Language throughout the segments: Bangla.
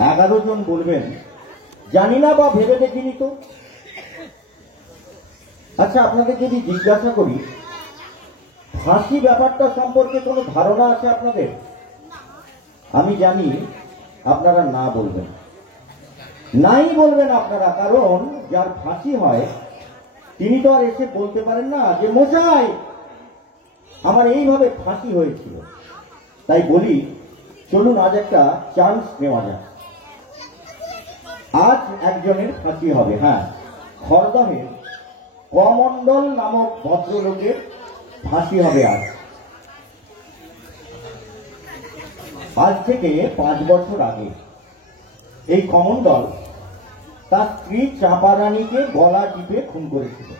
11 জন বলবেন জানি না বা ভেবে দেখিনি তো। আচ্ছা, আপনাদের যদি জিজ্ঞাসা করি ফাঁসি ব্যাপারটা সম্পর্কে কোনো ধারণা আছে আপনাদের? আমি জানি আপনারা না বলবেন, নাই বলবেন আপনারা, কারণ যার ফাঁসি হয় তিনি তো আর এসে বলতে পারেন না যে মশাই আমার এইভাবে ফাঁসি হয়েছিল। তাই বলি চলুন আজ একটা চান্স নেওয়া যাক। আজ একজনের ফাঁসি হবে। হ্যাঁ, খড়দহের কমণ্ডল নামক ভদ্রলোকের ফাঁসি হবে আজ থেকে 5 বছর আগে এই কমণ্ডল তার স্ত্রী চাঁপারানীকে গলা টিপে খুন করেছিল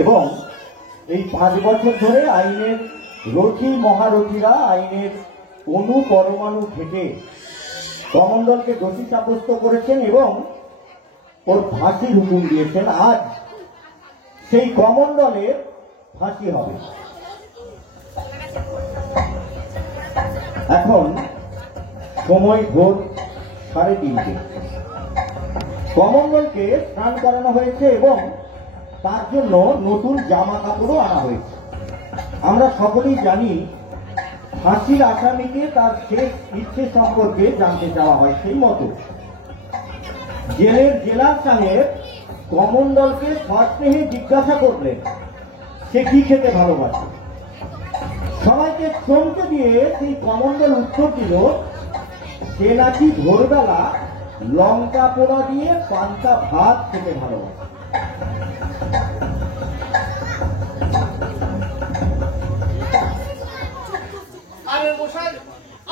এবং এই 5 বছর ধরে আইনের রথী মহারথীরা আইনের অণু পরমাণু ঘেঁটে কমণ্ডলকে দোষী সাব্যস্ত করেছেন এবং ওর ফাঁসির হুকুম দিয়েছেন। আজ সেই কমণ্ডলের ফাঁসি হবে। এখন সময় ভোর 3:30। কমণ্ডলকে স্নান করানো হয়েছে এবং তার জন্য নতুন জামা কাপড়ও আনা হয়েছে। আমরা সকলেই জানি ফাঁসির আসামিকে তার শেষ ইচ্ছে সম্পর্কে জানতে চাওয়া হয়। সেই মতো জেলের জেলার সাহেব কমণ্ডলকে সস্নেহে জিজ্ঞাসা করলেন সে কি খেতে ভালোবাসে। সবাইকে চমকে দিয়ে সেই কমণ্ডল উত্তর দিল সে নাকি ভোরবেলা লঙ্কা পোড়া দিয়ে পান্তা ভাত খেতে ভালোবাসে। আরে মশাই,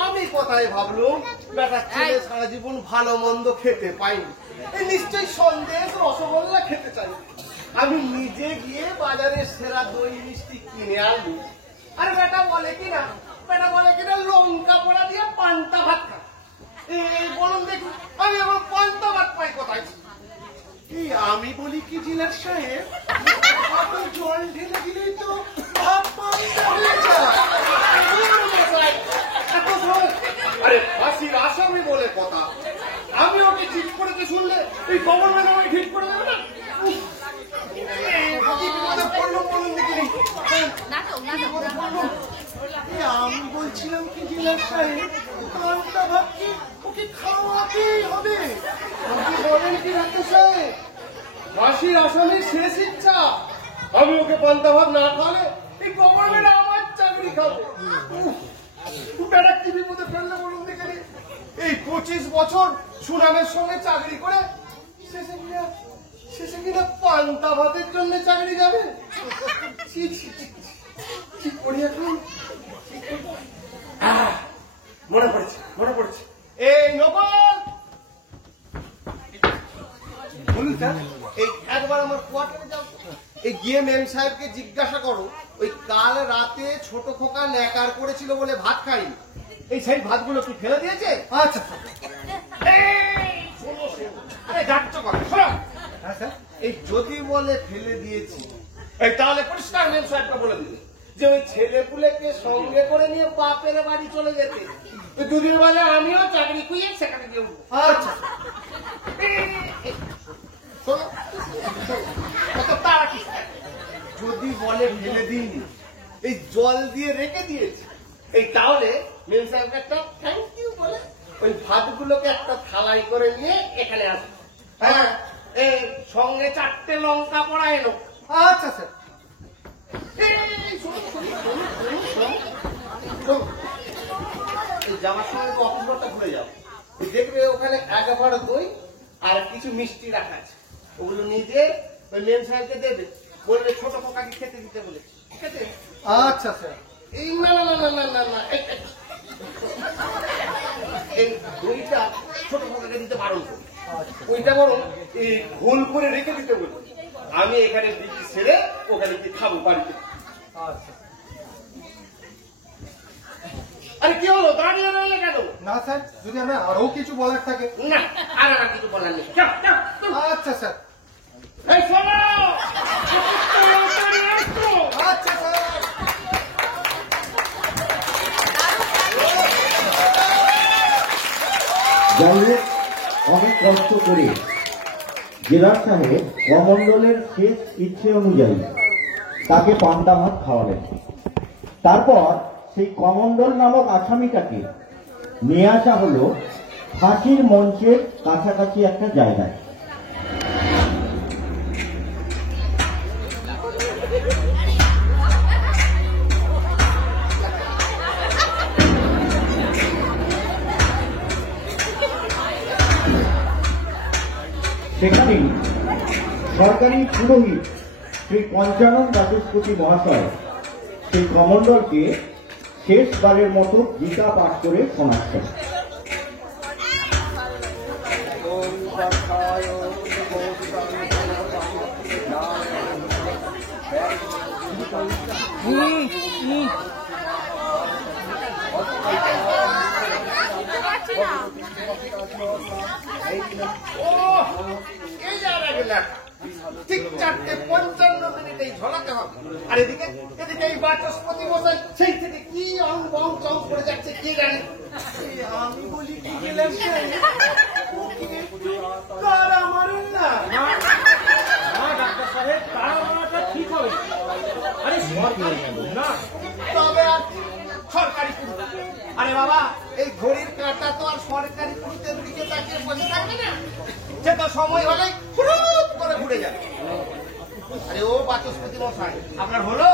আমি কথাই ভাবলুম বেটা ছেলে সারা জীবন ভালো মন্দ খেতে পাইনি, এই নিশ্চয়ই সন্দেশ রসগোল্লা খেতে চাই। আমি নিজে গিয়ে বাজারে সেরা দই মিষ্টি কিনে আনলুম। আরে বেটা বলে কিনা লঙ্কা পোড়া দিয়ে পান্তা ভাত খা। এই বলুন দেখি আমি আমার পান্তা ভাত পাই কোথায়? এই আমি বলি কি জেলার সাহেব, জল ঢেলে দিলেই তো ভাত পান্তা হয়ে যায়। আরে ফাঁসির আসামি বলে কথা, আমি ওকে ঠিক করেতে শুনলে এই গভর্নমেন্ট আমাকে ঠিক করে দেবে না? আমি বলছিলাম কি জেলার সাহেব, পান্তা ভাত কি ওকে খাওয়াতেই হবে? আপনি বলেন কি ডাক্তার সাহেব? ফাঁসির আসামির শেষ ইচ্ছা, আমি ওকে পান্তা ভাত না খাওয়ালে এই গভর্নমেন্ট আমার চাকরি খাবে। বেটা কি বিপদে ফেললে বলুন দেখে। এই 25 বছর সুনামের সঙ্গে চাকরি করে শেষে কিনা পান্তা ভাতের জন্য চাকরি যাবে? কি করি এখন? মনে পড়েছে। এই নবল, বলুন স্যার। এই একবার আমার কোয়ার্টারে যাও, এই গিয়ে মেম সাহেবকে জিজ্ঞাসা করো ওই কাল রাতে ছোট খোকা ন্যাকার করেছিল বলে ভাত খাইনি, এই সেই ভাতগুলো কি ফেলে দিয়েছে? আচ্ছা আরে যাচ্ছ কথা শোনো। হ্যাঁ স্যার, এই যদি বলে ফেলে দিয়েছি এই তাহলে পরিষ্কার মেম সাহেবকে বলে দিবে যে ওই ছেলে পুলেকে সঙ্গে করে নিয়ে বাপের বাড়ি চলে যেতে, দুদিন বাদে আমিও চাকরি খুঁজে সেখানে গিয়ে উঠবো। আচ্ছা যদি বলে ফেলে দিইনি, এই জল দিয়ে রেখে দিয়েছে, এই তাহলে মেম সাহেবকে একটা থ্যাংক ইউ বলে ওই ভাতগুলোকে একটা থালাই করে নিয়ে এখানে আসবে। হ্যাঁ, এই সঙ্গে 4টে লঙ্কা পোড়া এলো। আচ্ছা স্যার। এই যাওয়ার সময় অফিস ঘরটা ঘুরে যাও, দেখবে ওখানে 1 ভাড়া দই আর কিছু মিষ্টি রাখা আছে, ওগুলো নিজে ওই মেম সাহেবকে দেবে, বললে ছোট পোকাকে খেতে দিতে বলে খেতে। আচ্ছা স্যার। এই না এই দইটা ছোট পোকাকে দিতে বারণ করি, ওইটা বরং এই ঘোল করে রেখে দিতে বলি, আমি এখানে ডিউটি ছেড়ে ওখানে কি খাবো বাড়িতে। আরে কি হলো, দাঁড়িয়ে রইলে কেন? না স্যার, যদি আমরা আরো কিছু বলার থাকে। না, আর কিছু বলার নেই। আচ্ছা স্যার। এই শোনো, আচ্ছা স্যার। যাই হোক, অনেক কষ্ট করে জেলার সাহেব কমণ্ডলের শেষ ইচ্ছে অনুযায়ী তাকে পান্তা ভাত খাওয়ালেন। তারপর সেই কমণ্ডল নামক আসামিটাকে নিয়ে আসা হলো ফাঁসির মঞ্চের কাছাকাছি একটা জায়গায়। সেখানে সরকারি পুরোহিত শ্রী পঞ্চানন বাচস্পতি মহাশয় সেই কমণ্ডলকে শেষবারের মতো গীতা পাঠ করে শোনাচ্ছেন। ঠিক 4:55 ঝোলাতে হবে। আর এদিকে এদিকে এই বাচস্পতি মশাই সেই থেকে কি অং বং চং করে যাচ্ছে কি জানে। আমি বলি কি গেলেন তারা মারেন না ডাক্তার সাহেব, তারা মারাটা ঠিক হবে। আরে সরকারি না, তবে আর সরকারি পুরুষ। আরে বাবা, এই ঘড়ির কাঁটা তো আর সরকারি পুরুষের দিকে তাকিয়ে বসে থাকবে না, সে তো সময় হলে ফুরুত করে ঘুরে যাবে। আরে ও বাচস্পতি মশাই, আপনার হলো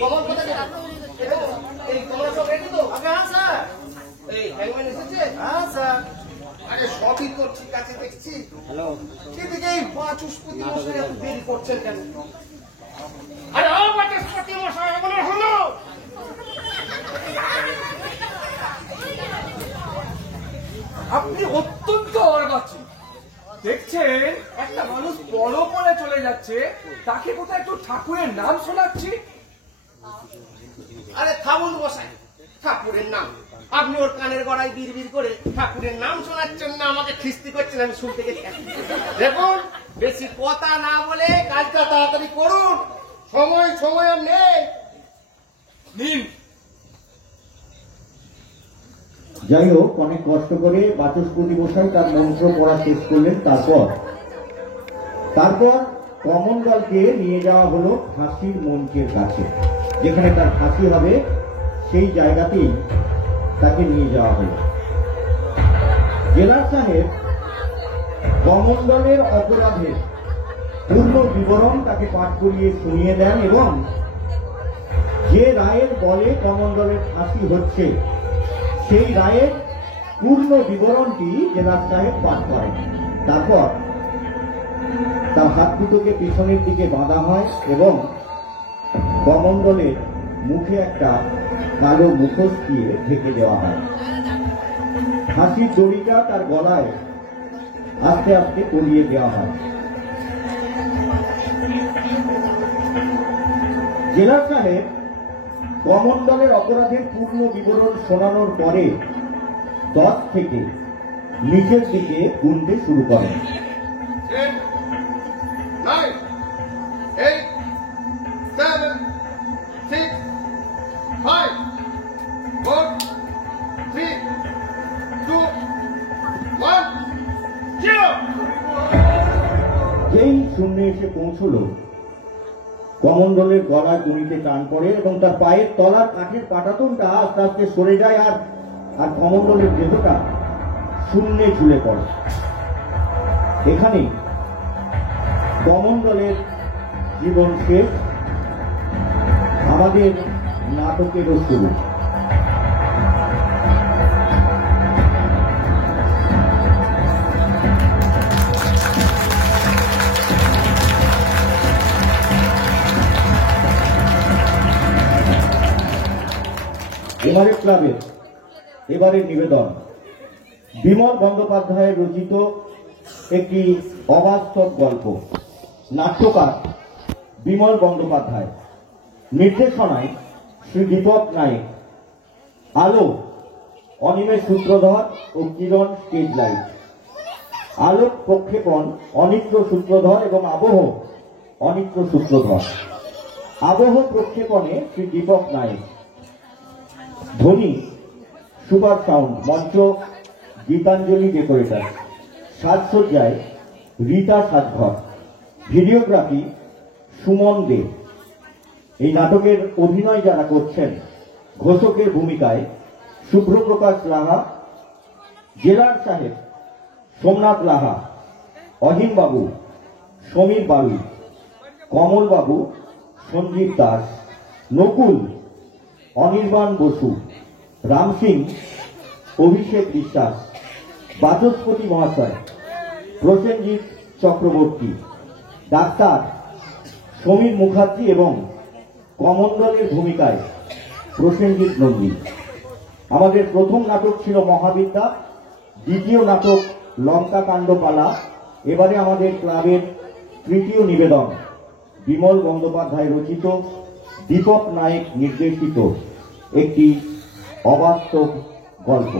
কমল কোথায় গেল? এই তোমরা সব রেডি তো? হ্যাঁ স্যার। এই হ্যাংম্যান এসেছে? হ্যাঁ স্যার। আরে সবই তো ঠিক আছে দেখছি। হ্যালো, সেদিকে এই বাচস্পতি মশাই এত দেরি করছেন কেন? আরে ও বাচস্পতি মশাই, আপনার হলো আপনি অত্যন্ত অর্গাছি। দেখছেন একটা মানুষ বড় করে চলে যাচ্ছে, তাকে কোথায় একটু ঠাকুরের নাম শোনাচ্ছি। আরে থামুন মশাই, ঠাকুরের নাম? আপনি ওর কানের গড়ায় বিড় করে ঠাকুরের নাম শোনাচ্ছেন না আমাকে খিস্তি করছেন, আমি শুনতে গেছি। দেখুন, বেশি কথা না বলে কাজটা তাড়াতাড়ি করুন, সময় আর নেই। নিন। যাই হোক, অনেক কষ্ট করে বাচস্পতি মশাই তার মন্ত্র পড়া শেষ করলেন। তারপর কমণ্ডলকে নিয়ে যাওয়া হলো ফাঁসির মঞ্চের কাছে, যেখানে তার ফাঁসি হবে সেই জায়গাতেই তাকে নিয়ে যাওয়া হলো। জেলার সাহেব কমণ্ডলের অপরাধের পূর্ণ বিবরণ তাকে পাঠ করিয়ে শুনিয়ে দেন এবং যে রায়ের বলে কমণ্ডলের ফাঁসি হচ্ছে সেই রায়ের পূর্ণ বিবরণটি জেলার সাহেব পাঠ করেন। তারপর তার হাত দুটোকে পিছনের দিকে বাঁধা হয় এবং কমণ্ডলের মুখে একটা কালো মুখোশ দিয়ে ঢেকে দেওয়া হয়। ফাঁসির দড়িটা তার গলায় আস্তে আস্তে পরিয়ে দেওয়া হয়। জেলার সাহেব কমণ্ডলের অপরাধের পূর্ণ বিবরণ শোনানোর পরে 10 থেকে নিচের দিকে গুনতে শুরু করেন। 10, 9, 8, 7, 6, 5, 4, 3, 2, 1, 0। যেই শূন্যে এসে পৌঁছল, কমণ্ডলের গলায় দড়িতে টান পড়ে এবং তার পায়ের তলার কাঠের পাটাতনটা আস্তে আস্তে সরে যায় আর কমণ্ডলের দেহটা শূন্যে ঝুলে পড়ে। এখানেই কমণ্ডলের জীবন শেষ, আমাদের নাটকেরও শুরু। এবারের ক্লাবের এবারের নিবেদন বিমল বন্দ্যোপাধ্যায়ের রচিত একটি অবাস্তব গল্প। নাট্যকার বিমল বন্দ্যোপাধ্যায়, নির্দেশনায় শ্রী দীপক নায়েক, আলো অনিমেষ সূত্রধর ও কিরণ স্টেজ লাইট, আলোক প্রক্ষেপণ অনিত্র সূত্রধর এবং আবহ অনিত্র সূত্রধর, আবহ প্রক্ষেপণে শ্রী দীপক নায়েক, ধ্বনি সুপার সাউন্ড, মঞ্চ গীতাঞ্জলি ডেকোরেটর, সাজসজ্জায় রীতা সাজঘর, ভিডিওগ্রাফি সুমন দে। এই নাটকের অভিনয় যারা করছেন, ঘোষকের ভূমিকায় শুভ্রপ্রকাশ লাহা, জেলার সাহেব সোমনাথ লাহা, অহিম বাবু সমীর বাবু, কমল বাবু সঞ্জীব দাস, নকুল অনির্বাণ বসু, রাম সিং অভিষেক বিশ্বাস, বাচস্পতি মহাশয় প্রসেনজিৎ চক্রবর্তী, ডাক্তার সমীর মুখার্জি এবং কমণ্ডলের ভূমিকায় প্রসেনজিৎ নন্দী। আমাদের প্রথম নাটক ছিল মহাবিদ্যা, দ্বিতীয় নাটক লঙ্কা কাণ্ডপালা। এবারে আমাদের ক্লাবের তৃতীয় নিবেদন বিমল বন্দ্যোপাধ্যায় রচিত, দীপক নায়েক নির্দেশিত একটি অবাস্তব গল্প।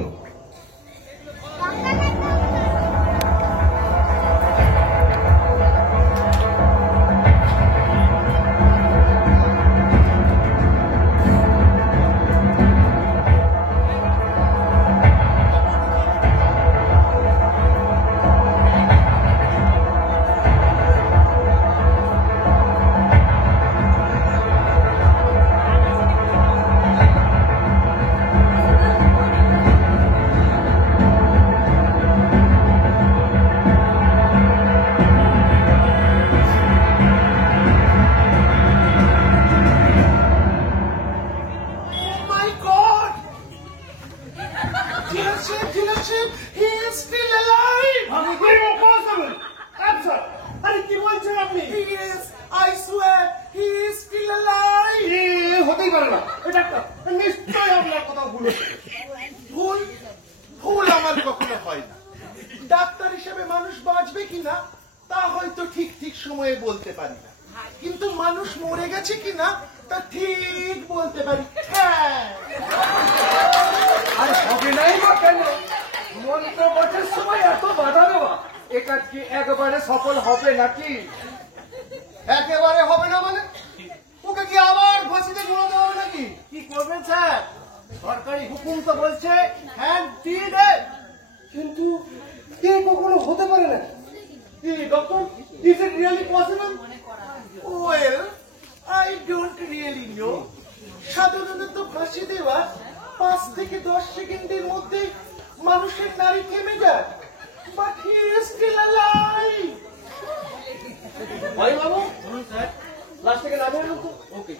ডাক্তার হিসেবে মানুষ বাঁচবে কিনা তা হয়তো ঠিক ঠিক সময়ে বলতে পারি না, কিন্তু মানুষ মরে গেছে কিনা তা ঠিক বলতে পারি। আর হবে নাই বা কেন? মন্ত্র বছর সময় এত বাধা দেওয়া, এ কাজ কি একবারে সফল হবে নাকি? একেবারে হবে না মানে? ওকে কি আবার ফাঁসিতে ঝুলাতে হবে নাকি? কি করবেন স্যার? সরকারি হুকুম তো বলছে হ্যান্ড দিয়ে দেন, কিন্তু এ কখনো হতে পারে না। Doctor, is it really possible? Well, I don't really know. সাধারণত ফাঁসি দেওয়া 5 থেকে 10 সেকেন্ডের মধ্যে মানুষের নাড়ি থেমে যায়, but he is still alive. ভাই বাবু স্যার, লাস্ট থেকে নামিয়ে আনুন তো। ওকে,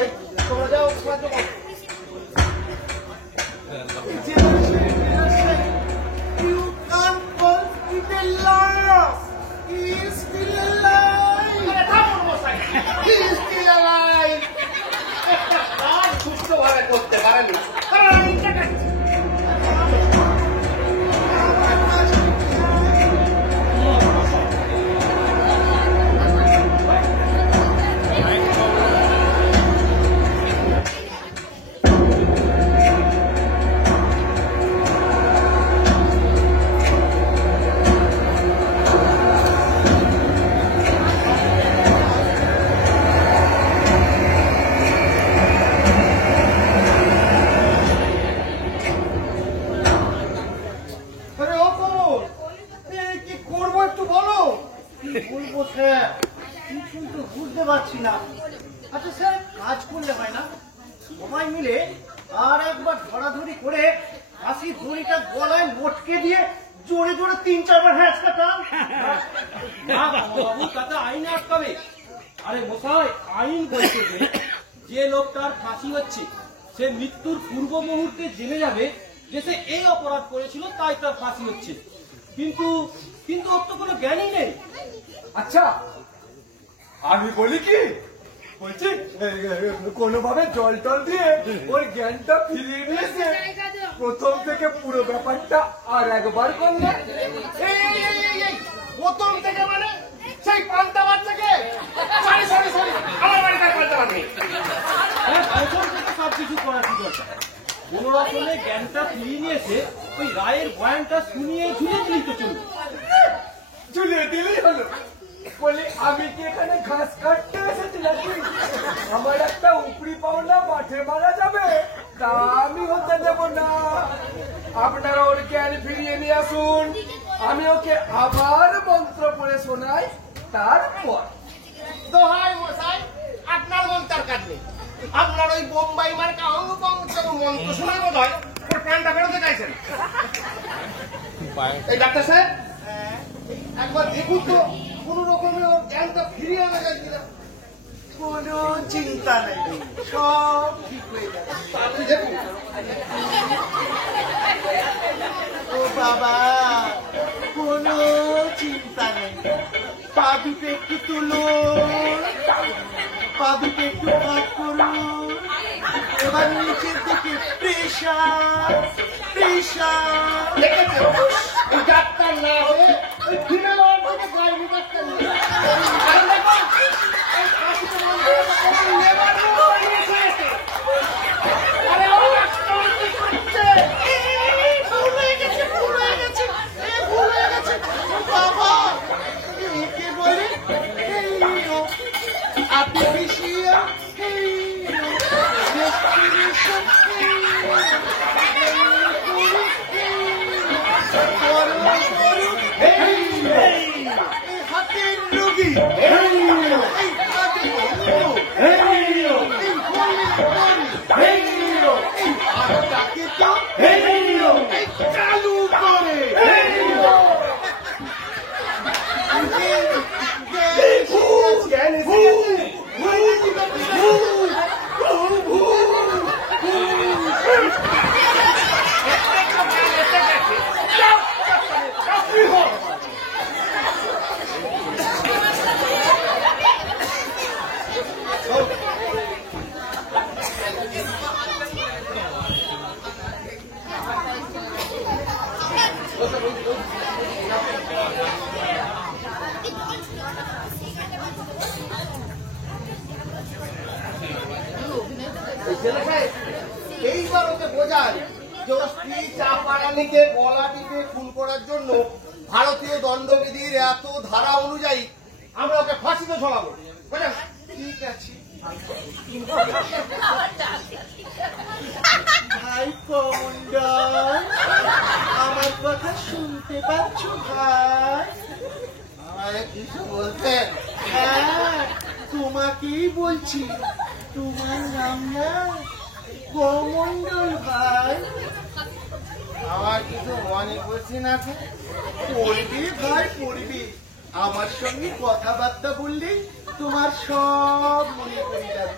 এই তোমরা যাও, সাহায্য করো। You can't burn it alive. He is still alive. He is still alive. আর সুস্থভাবে করতে পারেনি। বলবো স্যার, কিছুই তো বুঝতে পারছি না। আচ্ছা স্যার, কাজ করলে হয় না? সবাই মিলে আর একবার ধরাধরি করে ফাঁসির দড়িটা গলায় লটকে দিয়ে জোরে জোরে 3-4 বার হ্যাঁচকা টান। না বাবু, তাতে আইন আটকাবে। আরে মশাই, আইন বলছে যে লোকটার ফাঁসি হচ্ছে সে মৃত্যুর পূর্ব মুহূর্তে জেনে যাবে যে সে এই অপরাধ করেছিল, তাই তার ফাঁসি হচ্ছে। কিন্তু কিন্তু ওর তো কোনো জ্ঞানই নেই। আচ্ছা, আমি বলি কি, বলছি কোনোভাবে জল টল দিয়ে ওর জ্ঞানটা ফিরিয়ে নিয়েছে, প্রথম থেকে পুরো ব্যাপারটা আর একবার করলে। প্রথম থেকে মানে সেই পান্তা বাচ্চাকে? সরি সরি সরি, আমার বাড়িতে পান্তা বাচ্চা নেই। প্রথম থেকে সবকিছু করা ঠিক আছে। কোন রকমে জ্ঞানটা ফিরিয়ে নিয়েছে, ওই রায়ের বয়ানটা শুনিয়ে ঝুলিয়ে দিলি তো চলবে। ঝুলিয়ে দিলেই হলো। বলি, আমি কি এখানে ঘাস কাটতে এসেছি নাকি? আমার একটা উপরি পাওনা মাঠে মারা যাবে, তা আমি আপনারা ওর জ্ঞান ফিরিয়ে নিয়ে আসুন, আমি ওকে আবার মন্ত্র পড়ে শোনাই। তারপর দোহাই মশাই, আপনার মন্ত্র কাজ নেই। আপনার ওই বোম্বাই মার্কা অঙ্গপঞ্চক মন্ত্র শোনার বোধ হয় ওর প্রাণটা বেরোতে চাইছেন। এই ডাক্তার সাহেব, একবার দেখুন তো কোন রকমের ওর জ্ঞানটা ফিরিয়ে আনা যায় কিনা। কোনো চিন্তা নেই, সব ঠিক হয়ে যাবে। আপনি দেখুন। ও বাবা, কোনো চিন্তা নেই। পা দুটো একটু তুলুন, পা দুটো একটু ভাগ করুন। এবার নিচের দিকে প্রেশার প্রেশার। দেখেছেন, ওই ডাক্তার না হয়ে ওই ফিরে মারার থেকে গাড়ি ডাক্তার নেই। কারণ দেখুন, এই কাশিতে মন্ত্র কোনো লেবার লোক বানিয়েছে। আরে ও ডাক্তার কি করছে? ভুল হয়ে গেছে, ভুল হয়ে গেছে, ভুল হয়ে গেছে। বাবা, একে বলে আর্টিফিশিয়াল রেসপিরেশন। হাতের রোগী, চালু করে জ্ঞান এসে গেছে। এইবার ওকে বোঝায় যে ওর স্ত্রী চাপারানিকে গলা টিপে খুন করার জন্য ভারতীয় দণ্ডবিধির এত ধারা অনুযায়ী আমরা ওকে ফাঁসিতে ঝোলাবো। বুঝলেন? ঠিক আছে ভাই কমন্ডল, আমার কথা শুনতে পাচ্ছ ভাই? আমাকে কিছু বলতেন? হ্যাঁ, তোমাকেই বলছি। তোমার নাম না কমন্ডল ভাই? আমার কিছু মনে পড়ছে না তো। পড়বে ভাই, পড়বে। আমার সঙ্গে কথাবার্তা বললেই তোমার সব মনে পড়ে যাবে।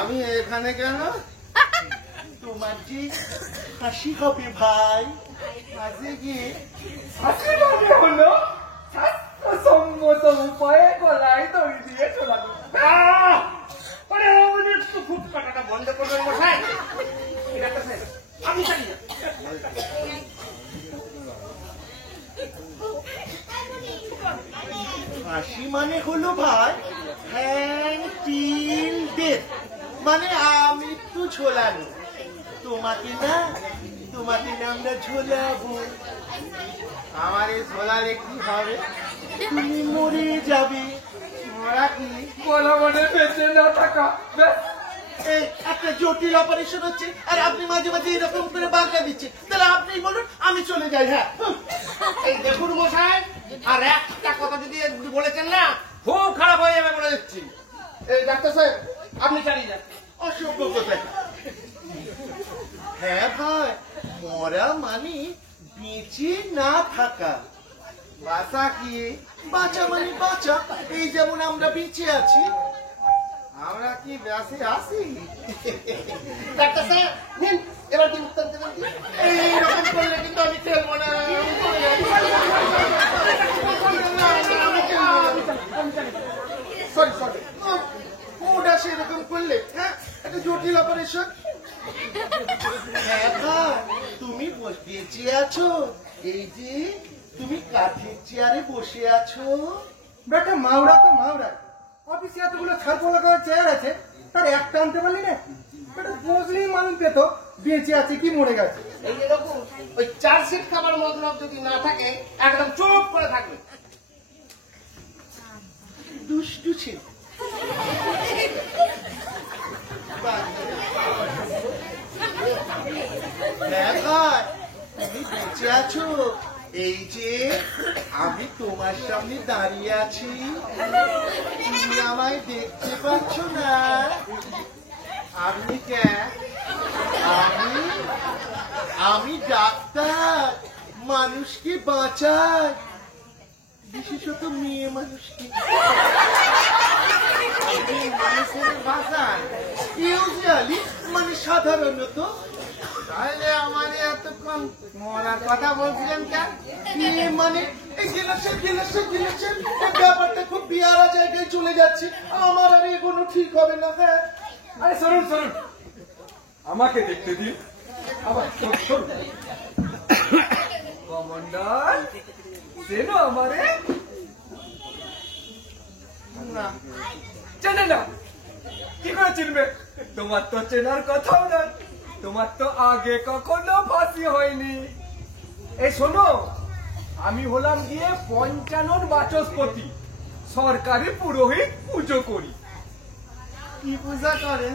আমি এখানে কেন? তোমার যে হাসি হবে ভাই, ফাঁসি গিয়ে হাসি মানে হলো স্বাস্থ্যসম্মত উপায়ে গলায় দড়ি দিয়ে ঝোলানো। আরে আমাদের একটু খুব কাটাটা বন্ধ করবেন মশাই। এই ডাক্তার সাহেব, আপনি চালিয়ে যান। হাসি মানে হলো ভাই হ্যাং টিল ডেথ, মানে আমৃত্যু ঝোলানো। তোমাকে না আমরা ঝোলাবো। আমার এই সোলারে কি হবে? তুমি মরে যাবে। ওরা কি? বলা মানে বেঁচে না থাকা। ব্যাস, এই একটা জটিল অপারেশন হচ্ছে আর আপনি মাঝে মাঝে এরকম করে বাঁকা দিচ্ছে। তাহলে আপনি বলুন, আমি চলে যাই। হ্যাঁ, এই দেখুন মশাই, আর একটা কথা যদি বলেছেন না, খুব খারাপ হয়ে যাবে বলে দিচ্ছি। এই ডাক্তার সাহেব, আপনি চালিয়ে যান। অসভ্য কোথায়। হ্যাঁ ভাই, মরা মানে বেঁচে না থাকা। বাসা কি? বাঁচা মানে বাঁচা। এই যেমন আমরা বেঁচে আছি। আমরা কি বেঁচে আছি? ডাক্তার সাহেব, নিন এবার কি উত্তর দেবেন? এইরকম করলে কিন্তু আমি খেলবো না। সরি সরি, ওটা সেরকম করলে। হ্যাঁ, একটা জটিল অপারেশন। হ্যাঁ ভাই, তুমি বেঁচে আছো। এই যে তুমি কাঠের চেয়ারে বসে আছো। বেটা মাওরা তো মাওরা, অফিসে এতগুলো ছাড়পোলা করার চেয়ার আছে, তার একটা আনতে পারলি না? বেটা বসলেই মানুষ পেত বেঁচে আছে কি মরে গেছে। এই যে দেখুন, ওই 4 সিট খাবার মতলব যদি না থাকে, একদম চুপ করে থাকবে। দুষ্টু ছেলে। হ্যাঁ ভাই, তুমি বেঁচে আছো? এই যে আমি তোমার সামনে দাঁড়িয়ে আছি, তুমি আমায় দেখতে পাচ্ছ না? আপনি কে? আমি ডাক্তার, মানুষকে বাঁচাই, বিশেষত মেয়ে মানুষকে। মানুষের বাঁচান ইউজুয়ালি, মানে সাধারণত। তাহলে আমার এতক্ষণ মরার কথা বলছিলেন কেন? মানে এই গেলাসের ব্যাপারটা খুব বিয়ারা জায়গায় চলে যাচ্ছে, আমার আর এগোনো ঠিক হবে না। হ্যাঁ, আরে সরুন, আমাকে দেখতে দিন। আবার সরুন। কমান্ডার চেনো আমারে? না, চেনে না? কি করে চিনবে? তোমার তো চেনার কথাও না, তোমার তো আগে কখনো ফাঁসি হয়নি। এই শোনো, আমি হলাম গিয়ে পঞ্চানন বাচস্পতি, সরকারি পুরোহিত, পুজো করি। কি পূজা করেন?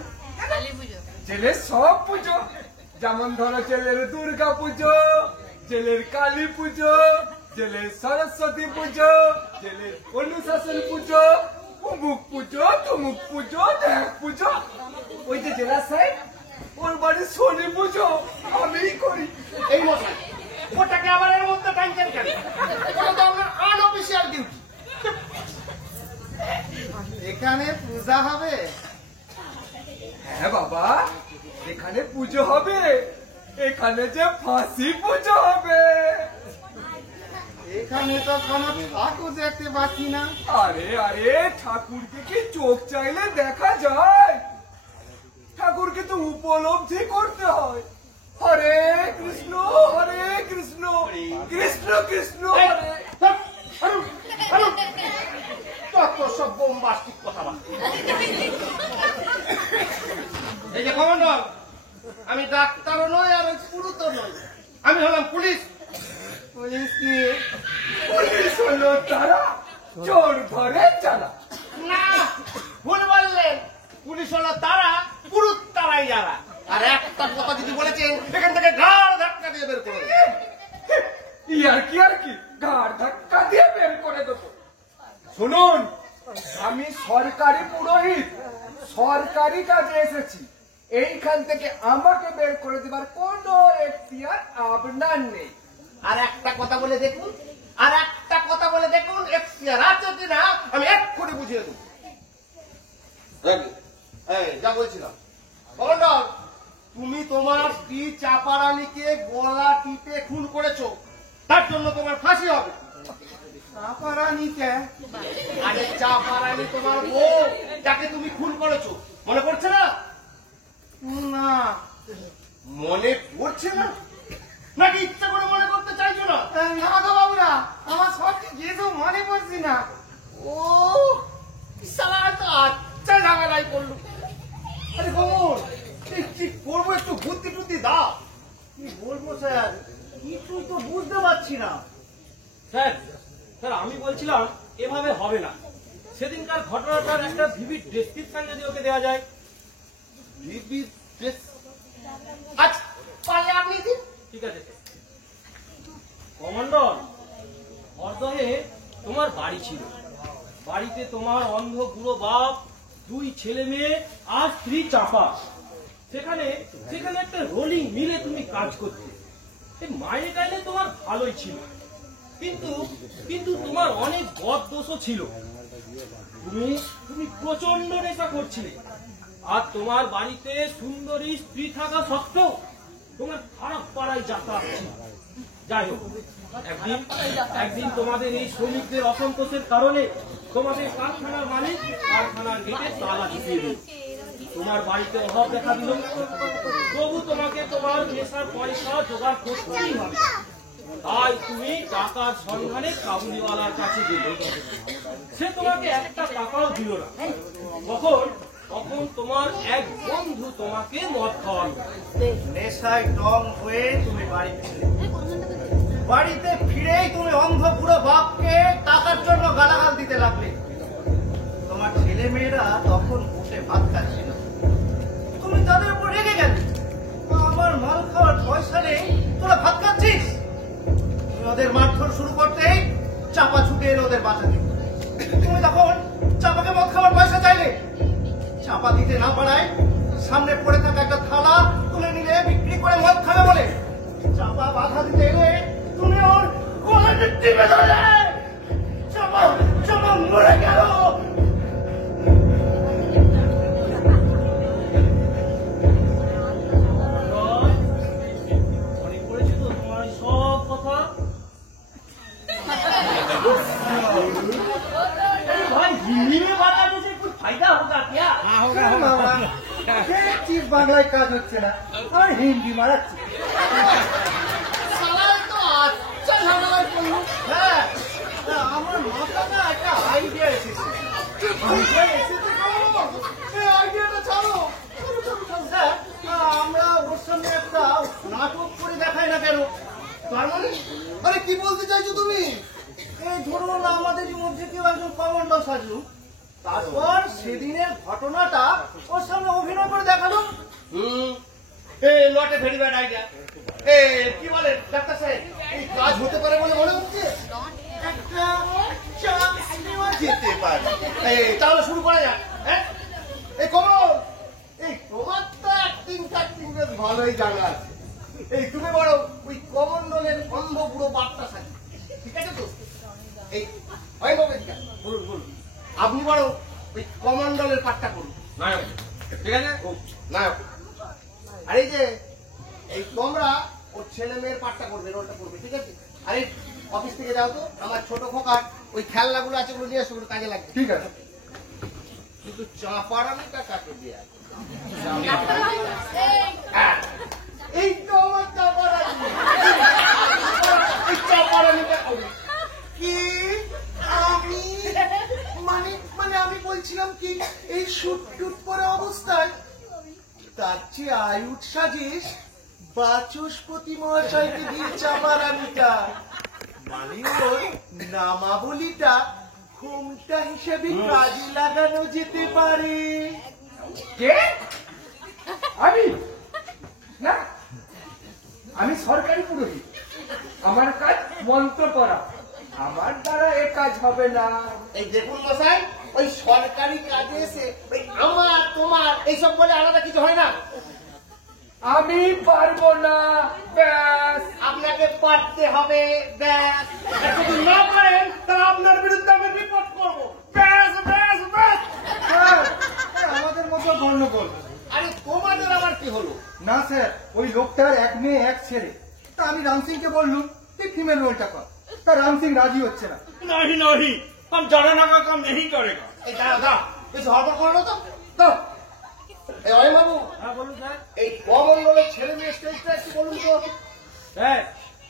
জেলের সব পুজো, যেমন ধরো জেলের দুর্গা পুজো, জেলের কালী পুজো, জেলের সরস্বতী পুজো, জেলের অনুশাসন পুজো, অমুক পুজো, তমুক পুজো, দেখ পুজো। ওই যে জেলা সাহেব, ওর বাড়ি শনি পুজো আমিই করি। এই মশাই, ওটাকে আবার এর মধ্যে টানছেন কেন? ওটা তো আপনার আনঅফিসিয়াল ডিউটি। এখানে পূজা হবে? হ্যাঁ বাবা, এখানে পুজো হবে, এখানে যে ফাঁসি পুজো হবে। এখানে তো কোনো ঠাকুর দেখতে পাচ্ছি না। আরে ঠাকুরকে কি চোখ চাইলে দেখা যায়? ঠাকুরকে তো উপলব্ধি করতে হয়। হরে কৃষ্ণ, কৃষ্ণ কৃষ্ণ হরে। কত সব বোমবাস্টিক কথাবার্তা। এই যে কমান্ডার, আমি ডাক্তারও নই আর পুরুতও নই, আমি হলাম পুলিশ। পুলিশ কি? পুলিশ হলো তারা, চোর ধরে চালা। না, ভুল বললেন। পুলিশ হলো তারা, পুরুত তারাই যারা। আর একটা কথা যদি বলেছেন, এখান থেকে ঘাড় ধাক্কা দিয়ে বের করে দেবেন। আর কি ঘাড় ধাক্কা দিয়ে বের করে দেবো। শুনুন, আমি সরকারি পুরোহিত, সরকারি কাজে এসেছি। এইখান থেকে আমাকে বের করে দেবার কোনো এখতিয়ার আপনার নেই। আর একটা কথা বলে দেখুন, এখতিয়ার আছে কিনা আমি এক্ষুনি বুঝিয়ে দেবো। এই যা বলছিলাম, কমান্ডার, তুমি তোমার স্ত্রী চাপারানীকে গলা টিপে খুন করেছো, তার জন্য তোমার ফাঁসি হবে। চাপারানীকে? আরে চাপারানী তোমার বউ, যাকে তুমি খুন করেছো, মনে পড়ছে না? না, মনে পড়ছে না? নাকি ইচ্ছা করে মনে করতে চাইছো না? না গো বাবুরা, আমার সব কিছু মনে পড়ছে না। ও সালা, তো আচ্ছা ঝামেলায় পড়লো। আরে কমল, কি করবো, একটু বুদ্ধি টুদ্ধি দাও। কি বলবো স্যার, কিছু তো বুঝতে পারছি না। স্যার, আমি বলছিলাম এভাবে হবে না। সেদিনকার ঘটনাটার একটা ভিভিড ডেসক্রিপশন যদি ওকে দেওয়া যায়। আচ্ছা, পারলে আপনি দিন। ঠিক আছে কমান্ডার, হরদহে তোমার বাড়ি ছিল। বাড়িতে তোমার অন্ধ বুড়ো বাপ, 2 ছেলে মেয়ে আর স্ত্রী চাপা। সেখানে একটা রোলিং মিলে তুমি কাজ করতে। মাইনে টাইনে তোমার ভালোই ছিল, কিন্তু তোমার অনেক বদ দোষও ছিল। তুমি প্রচন্ড নেশা করছিলে। আর তোমার বাড়িতে সুন্দরী স্ত্রী থাকা সত্ত্বেও তোমার খারাপ পাড়ায় যাতায়াত ছিল। যাই হোক, একদিন তোমাদের এই শ্রমিকদের অসন্তোষের কারণে তোমাদের কারখানার মালিক কারখানার গেটে তালা ঢুকিয়ে দিল। তোমার বাড়িতে অভাব দেখা দিল, তবু তোমাকে তোমার নেশার পয়সা জোগাড় করতেই হবে। তাই তুমি টাকার সন্ধানে কাবুলিওয়ালার কাছে গেলে। সে তোমাকে একটা টাকাও দিল না। তখন তোমার এক বন্ধু তোমাকে মদ খাওয়ালো। নেশায় ডং হয়ে তুমি বাড়ি ফিরলে। বাড়িতে ফিরেই তুমি অন্ধ বুড়ো বাপকে টাকার জন্য গালাগাল দিতে লাগলে। তোমার ছেলে মেয়েরা তখন বসে ভাত খাচ্ছিল, তুমি তাদের উপর রেগে গেলে। আমার মাল খাওয়ার পয়সা নেই, তোরা তোরা ভাত খাচ্ছিস? ওদের মারধর শুরু করতেই চাপা ছুটে এলো ওদের বাঁচাতে। তুমি তখন চাপাকে মদ খাওয়ার পয়সা চাইলে, চাপা দিতে না পারায় সামনে পড়ে থাকা একটা থালা তুলে নিলে বিক্রি করে মদ খাবে বলে চাপা বাধা দিতে এলে তুমি ওর গলাটা টিপে ধরলে। চাপা চাপা মরে গেল। মনে পড়েছে তো তোমার ওই সব কথা? भाई हिंदी में बताने से कुछ फायदा होगा क्या? চিপ বাংলায় কাজ হচ্ছে না, আর হিন্দি মারাচ্ছি। শালায় তো আচ্ছা ঝামেলায় পড়লো। হ্যাঁ, আমার মাথায় না একটা আইডিয়া এসেছে। এই আইডিয়াটা ছাড়ো। হ্যাঁ, আমরা ওর সামনে একটা নাটক করে দেখাই না কেন? তার মানে আরে কি বলতে চাইছো তুমি? এই ধরুন আমাদের মধ্যে কেউ একজন কমান্ডার সাজলো, তারপর সেদিনের ঘটনাটা ওর সামনে অভিনয় করে দেখালো। লটে ভেরি ব্যাড আইডিয়া। কি বলে ডাক্তার সাহেব, এই কাজ হতে পারে বলে মনে হচ্ছে? একটা চান্স নেওয়া যেতে পারে। তাহলে শুরু করা যাক। হ্যাঁ, এই কমল, এই তোমার তো অ্যাক্টিং বেশ ভালোই জানা আছে। এই তুমি বড় ওই কমন্ডলের অন্ধ পুরো বার্তা সাজি, ঠিক আছে তো? এই হয় নবেদিকা, বলুন বলুন, আপনি বড় ওই কমন্ডলের পাঠটা করুন। নায়ক, ঠিক আছে? ও নায়ক। আর এই যে এই তোমরা ওর ছেলে মেয়ের পাঠটা করবে, রোলটা করবে, ঠিক আছে? আর এই অফিস থেকে যাও তো, আমার ছোট খোকার ওই খেলনাগুলো আছে ওগুলো নিয়ে আসো, ওগুলো কাজে লাগবে। ঠিক আছে। কিন্তু চাপারানিটা কাকে দিয়ে আছে? এই তো আমার চাপারানি। এই চাপারানিটা করবে কি? আমি মানে আমি বলছিলাম কি, এই শুট টুট পরা অবস্থায় তার চেয়ে আয়ুট সাজিস বাচস্পতি মহাশয়কে দিয়ে চাপারানিটা, মানে ওর নামাবলিটা ঘুমটা হিসেবে কাজে লাগানো যেতে পারে। কে? আমি না, আমি সরকারি পুরোহিত, আমার কাজ মন্ত্র পড়া, আমার দ্বারা এ কাজ হবে না। এই দেখুন মশাই, ওই সরকারি কাজে এসে ওই আমার তোমার এইসব বলে আলাদা কিছু হয় না। আমি পারবো না, ব্যাস। আপনাকে পারতে হবে, ব্যাস। আর যদি না পারেন তাহলে আপনার বিরুদ্ধে আমি রিপোর্ট করবো, ব্যাস ব্যাস ব্যাস। স্যার, আমাদের মতো গণ্ডগোল। আরে তোমাদের আবার কি হলো? না স্যার, ওই লোকটার এক মেয়ে এক ছেলে। তা আমি রাম সিংকে বললুম তুই ফিমেল রোলটা কর, তা রাম সিং রাজি হচ্ছে না। नहीं नहीं, हम जनाना का काम नहीं करेगा। এই দাঁড়া দাঁড়া, কিছু হড়বড় করো তো। তো এই অয় বাবু, হ্যাঁ বলুন স্যার। এই কমন্ডলের ছেলে মেয়ে স্টেজটা একটু বলুন তো। স্যার,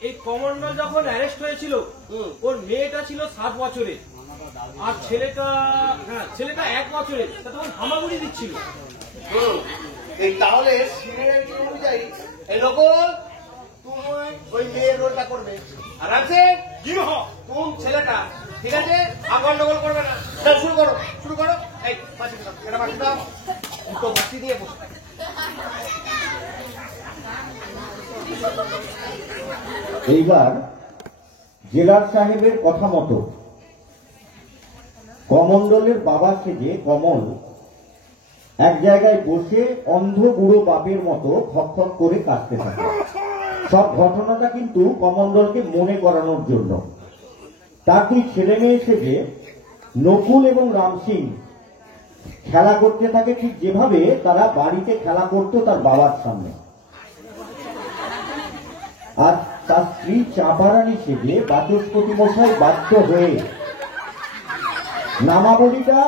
এই কমান্ডার যখন অ্যারেস্ট হয়েছিল, ওর মেয়েটা ছিল 7 বছরের, আর ছেলেটা 1 বছরের। তা তখন হামাগুড়ি দিচ্ছিল। এই তাহলে সিনিয়রিটি অনুযায়ী এই নকল তুমি ওই মেয়ের রোলটা করবে, আর আছে কি তুমি ছেলেটা, ঠিক আছে? আর গন্ডগোল করবে না। চল শুরু করো, শুরু করো। এই বাঁচি দাও, এটা বাঁচি দাও, দুটো বাঁচি দিয়ে বসে। এইবার জেলার সাহেবের কথা মতো কমন্ডলের বাবা সেজে কমল এক জায়গায় বসে অন্ধ বুড়ো বাপের মতো খক করে কাঁদতে থাকে। সব ঘটনাটা কিন্তু কমন্ডলকে মনে করানোর জন্য। তার দুই ছেলে মেয়ে সেজে নকুল এবং রাম সিং খেলা করতে থাকে, ঠিক যেভাবে তারা বাড়িতে খেলা করতো তার বাবার সামনে। আর তার স্ত্রী চাপারানি সেজে বাচস্পতি মশাই বাধ্য হয়ে নামাবলিটা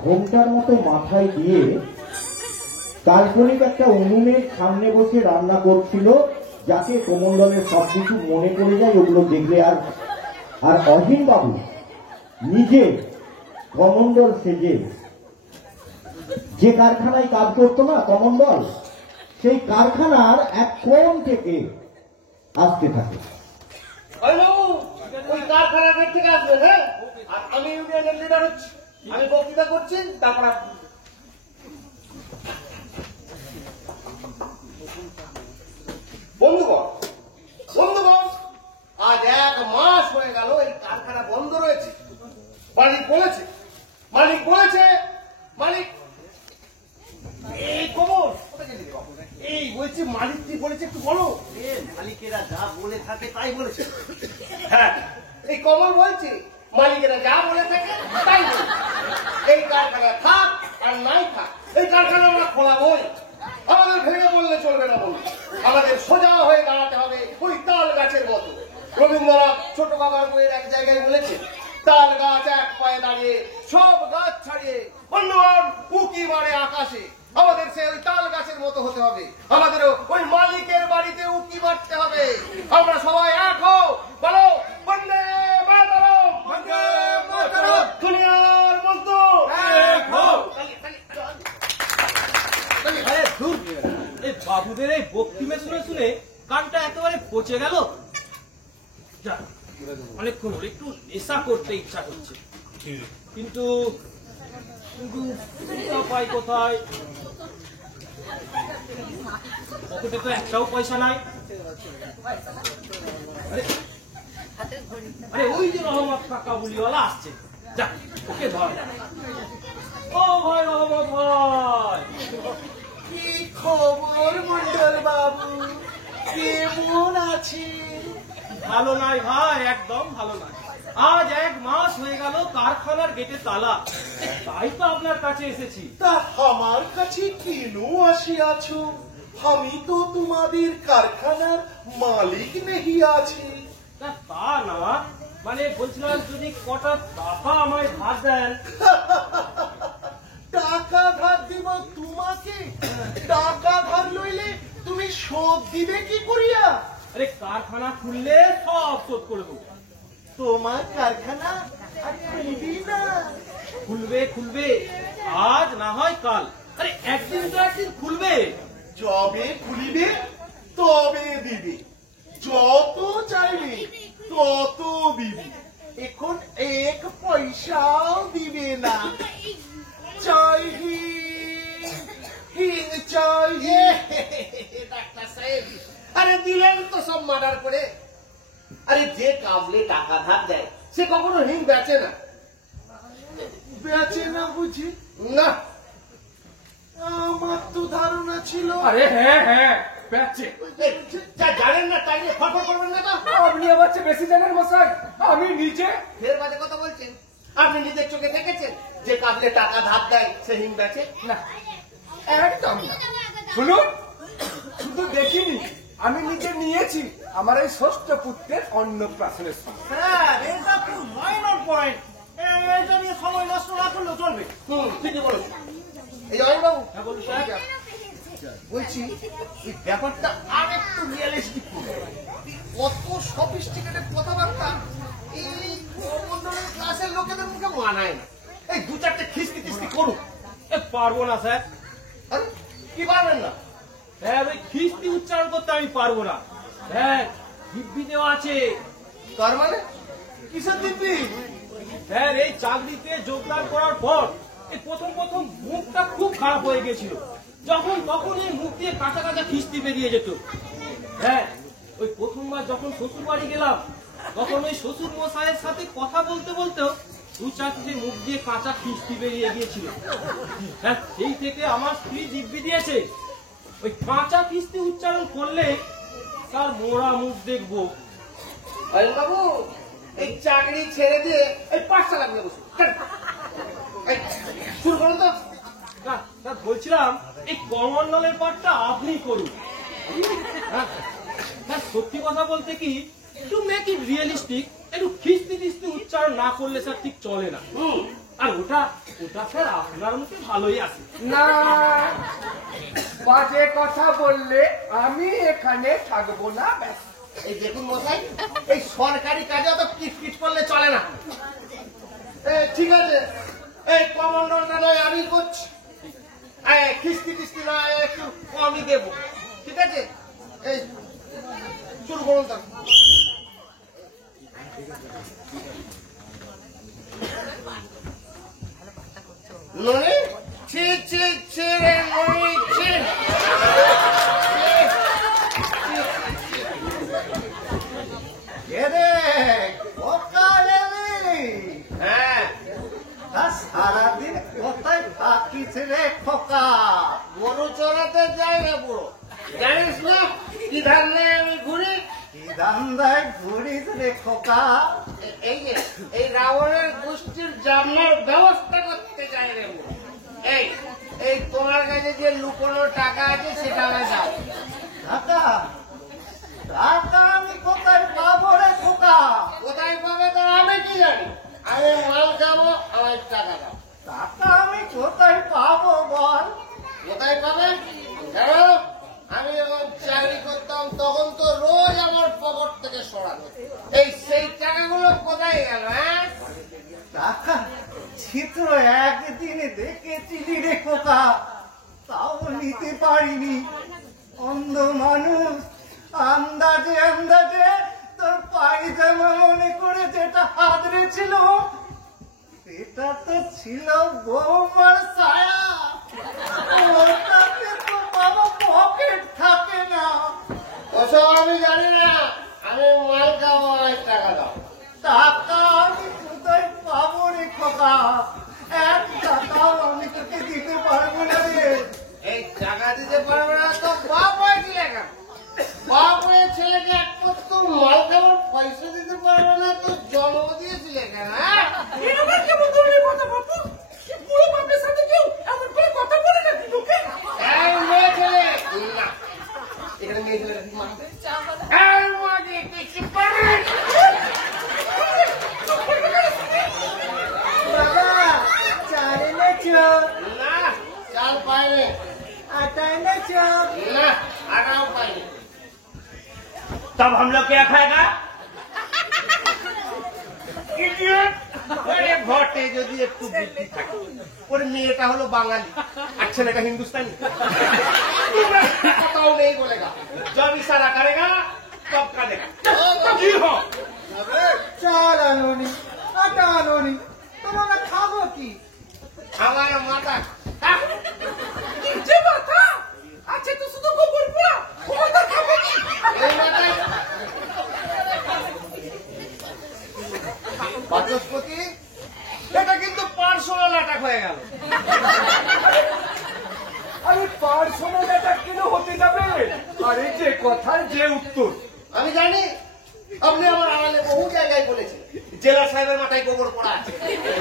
ঘোমটার মতো মাথায় দিয়ে কাল্পনিক একটা উনুনের সামনে বসে রান্না করছিল, যাতে কমন্ডলের সবকিছু মনে পড়ে যায় ওগুলো দেখলে। আর অহিন বাবু নিজে কমন্ডল সেজে যে কারখানায় কাজ করতো না কমন্ডল, সেই কারখানার এক কোণ থেকে আসতে থাকে। ওই বাবু, ওই কারখানার গেট থেকে আসবেন, হ্যাঁ? আর আমি ইউনিয়নের লিডার হচ্ছি, আমি বক্তৃতা করছি, তারপর বন্ধুগণ, কি বলেছে একটু বলো। মালিকেরা যা বলে থাকে তাই বলেছে। হ্যাঁ, এই কমল বলছে মালিকেরা যা বলে থাকে তাই বলে। এই কারখানা থাক আর নাই থাক, এই কারখানা আমরা খোলাবই। আমাদের ভেঙে বললে চলবে না বলুন, আমাদের সোজা হয়ে দাঁড়াতে হবে ওই তাল গাছের মতো। রবীন্দ্রনাথ ছোট বাবার বইয়ের এক জায়গায় বলেছে, তাল গাছ এক পায়ে দাঁড়িয়ে সব গাছ ছাড়িয়ে বন্ধুবান উকি মারে আকাশে। আমাদের সে ওই তাল গাছের মতো হতে হবে, আমাদেরও ওই মালিকের বাড়িতে উকি মারতে হবে। আমরা সবাই এক হও, বলো বন্দে মাতরম, বন্দে মাতরম, দুনিয়ার মতো এক হও। আরে ধুর, এই বাবুদের এই বক্তিমে শুনে শুনে কানটা একেবারে পচে গেল। যাক, অনেকক্ষণ হলো, একটু নেশা করতে ইচ্ছা করছে, কিন্তু কিন্তু পাই কোথায়? পকেটে তো একটাও পয়সা নাই। আরে আরে ওই যে রহমত কাকা বুলিওয়ালা আসছে, যাক ওকে ধর। ও ভাই রহমত ভাই, কি খবর মন্ডল বাবু, কেমন আছে? ভালো নাই ভাই, একদম ভালো নাই। আজ 1 মাস হয়ে গেল কারখানার গেটে তালা, তাই তো আপনার কাছে এসেছি। তা আমার কাছে কেন আসিয়াছো? আমি তো তোমাদের কারখানার মালিক নেহি আছি। তা না, মানে বলছিলাম যদি কটা টাকা আমায় ধার দেন। টাকা ধার দিব তোমাকে? টাকা ধার লইলে তুমি শোধ দিবে কি করিয়া? আরে কারখানা খুললে সব শোধ করে দেবো। তোমার কারখানা আর খুলবি না? খুলবে খুলবে, আজ না হয় কাল, আরে একদিন তো একদিন খুলবে। যবে খুলিবে তবে দিবে, যত চাইবে তত দিবে, এখন 1 পয়সাও দিবে না। জয় হিন্দ, হিন্দ জয় হিন্দ। ডাক্তার সাহেব, আরে দিলেন তো সব মার্ডার করে। আরে যে কাবলে টাকা ধার দেয় সে কখনো হিং বেচে না। বেচে না বুঝি? না, আমার তো ধারণা ছিল। আরে হ্যাঁ হ্যাঁ, বেচে। এই, যা জানেন না তাই নিয়ে ফটফট করবেন না তো। আপনি আবার চেয়ে বেশি জানেন মশাই, আমি নিজে। ফের বাজে কথা বলছেন। আপনি নিজের চোখে দেখেছেন যে কাবলে টাকা ধার দেয় সে হিং বেচে? না, একদম না। শুনুন, শুধু দেখিনি, আমি নিজে নিয়েছি আমার এই ষষ্ঠ পুত্রের অন্নপ্রাশনের সময়। স্যার, এটা খুব মাইনর পয়েন্ট, এটা নিয়ে সময় নষ্ট না করলেও চলবে। ঠিকই বলুন। এই জয়বাবু, হ্যাঁ বলুন সাহেব। বলছি এই ব্যাপারটা আর একটু রিয়েলিস্টিক করুন। কত সফিস্টিকেটেড কথাবার্তা এই মন্ডলের ক্লাসের লোকেদের মুখে মানায় না। এই 2-4টে খিস্তি খিস্তি করুন। এ পারবো না স্যার। আরে কি পারবেন না? হ্যাঁ, ওই খিস্তি উচ্চারণ করতে আমি পারবো না। হ্যাঁ, দিব্যি দেওয়া আছে। তার মানে কিসের দিব্যি? স্যার, এই চাকরিতে যোগদান করার পর এই প্রথম প্রথম মুখটা খুব খারাপ হয়ে গেছিল। যখন তখন এই মুখ দিয়ে কাঁচা কাঁচা খিস্তি বেরিয়ে যেত। হ্যাঁ, ওই প্রথমবার যখন শ্বশুর বাড়ি গেলাম তখন ওই শ্বশুর মশাইয়ের সাথে কথা বলতে বলতেও 2-4টে মুখ দিয়ে কাঁচা খিস্তি বেরিয়ে গিয়েছিল। হ্যাঁ, সেই থেকে আমার স্ত্রী দিব্যি দিয়েছে ওই কাঁচা খিস্তি উচ্চারণ করলে তার মোড়া মুখ দেখবো। বাবু, এই চাকরি ছেড়ে দিয়ে এই পাঠশালা লাগবে বসুন। এই, শুরু করুন তো। না, বলছিলাম এই কমন্ডলের পাঠটা আপনি করুন। হ্যাঁ, হ্যাঁ, সত্যি কথা বলতে কি, টু মেক ইট রিয়েলিস্টিক, একটু খিস্তি খিস্তি উচ্চারণ না করলে স্যার ঠিক চলে না। আর ওটা ওটা স্যার আপনার মুখে ভালোই আছে। না, বাজে কথা বললে আমি এখানে থাকবো না। ব্যাস। এই দেখুন মশাই, এই সরকারি কাজে অত কিটকিট করলে চলে না। ঠিক আছে, এই কমন্ডলটা নয় আমি করছি, কিস্তি টিস্তি নয় একটু কমই দেবো। ঠিক আছে, এই শুরু করুন তো। ননি ছি ছি ছি রে ননি ছি। এরে সকালে হ্যাঁ, সারাদিন কোথায় থাকিস রে খোকা? গরু চড়াতে যায় না পুরো, জানিস না? কি ধান্দায় আমি ঘুরি? কি ধান্দায় ঘুরিস রে খোকা? এই যে এই রাবণের গোষ্ঠীর জামনার ব্যবস্থা করতে চাই রে। এই তোমার কাছে যে লুকোনো টাকা আছে সেটা আমায় দাও। টাকা টাকা আমি কোথায় পাবো রে খোকা? কোথায় পাবে তো আমি কি জানি? আমি মাল খাবো, আমার টাকা দাও। টাকা আমি কোথায় পাবো বল? কোথায় পাবে জানো? আমি যখন চাকরি করতাম তখন তো রোজ আমার পকেট থেকে সরাতো। সেই টাকাগুলো কোথায় গেল? হ্যাঁ, টাকা চিত্র একদিনে দেখেছিলি রে খোকা, তাও নিতে পারিনি। অন্ধ মানুষ আন্দাজে আন্দাজে তোর পায়জামা মনে করে যেটা হাতরে ছিল সেটা তো ছিল বৌমার ছায়া। ওটাতে তো বাবা পকেট থাকে না। ওসব আমি জানি না। আমি মাল খাবো, আমার টাকা দাও। টাকা আমি কোথায় পাবো রে খোকা? এক টাকাও আমি তোকে দিতে পারবো না রে। এই টাকা দিতে পারবে না তো বাপ হয়েছিল কেন? বাপ হয়ে ছেলেকে একমাত্র মাল খাবার পয়সা দিতে পারবে না তো জন্ম দিয়েছিলে কেন? হ্যাঁ, এই মেয়ে ছেলে না, এখানে মেয়ে ছেলে মা এই মাকে কিছু পারবে বাবা চাল এনেছো? না, চাল পাইনি। আটা এনেছো? না, আটাও পাইনি। तब हम लोग क्या खाएगा? ওরে ঘটে যদি একটু বুদ্ধি থাকে। ওর মেয়েটা হলো বাঙালি আর ছেলেটা হিন্দুস্তানি। কথাও নেই বলেগা। जब इशारा करेगा तब करेगा। जी हो চাল আনোনি, আটা আনোনি, তোমরা খাবো কি? আমার মাথা যে মাথা আছে তো শুধু গোবর পোড়া, ও মাথা খাবে কি? এই মাথায় বাচস্পতি, এটা কিন্তু পার্সোনাল অ্যাটাক হয়ে গেল। আরে পার্সোনাল অ্যাটাক কেন হতে যাবে? আরে যে কথার যে উত্তর। আমি জানি আপনি আমার আড়ালে বহু জায়গায় বলেছেন জেলা সাহেবের মাথায় গোবর পড়া আছে,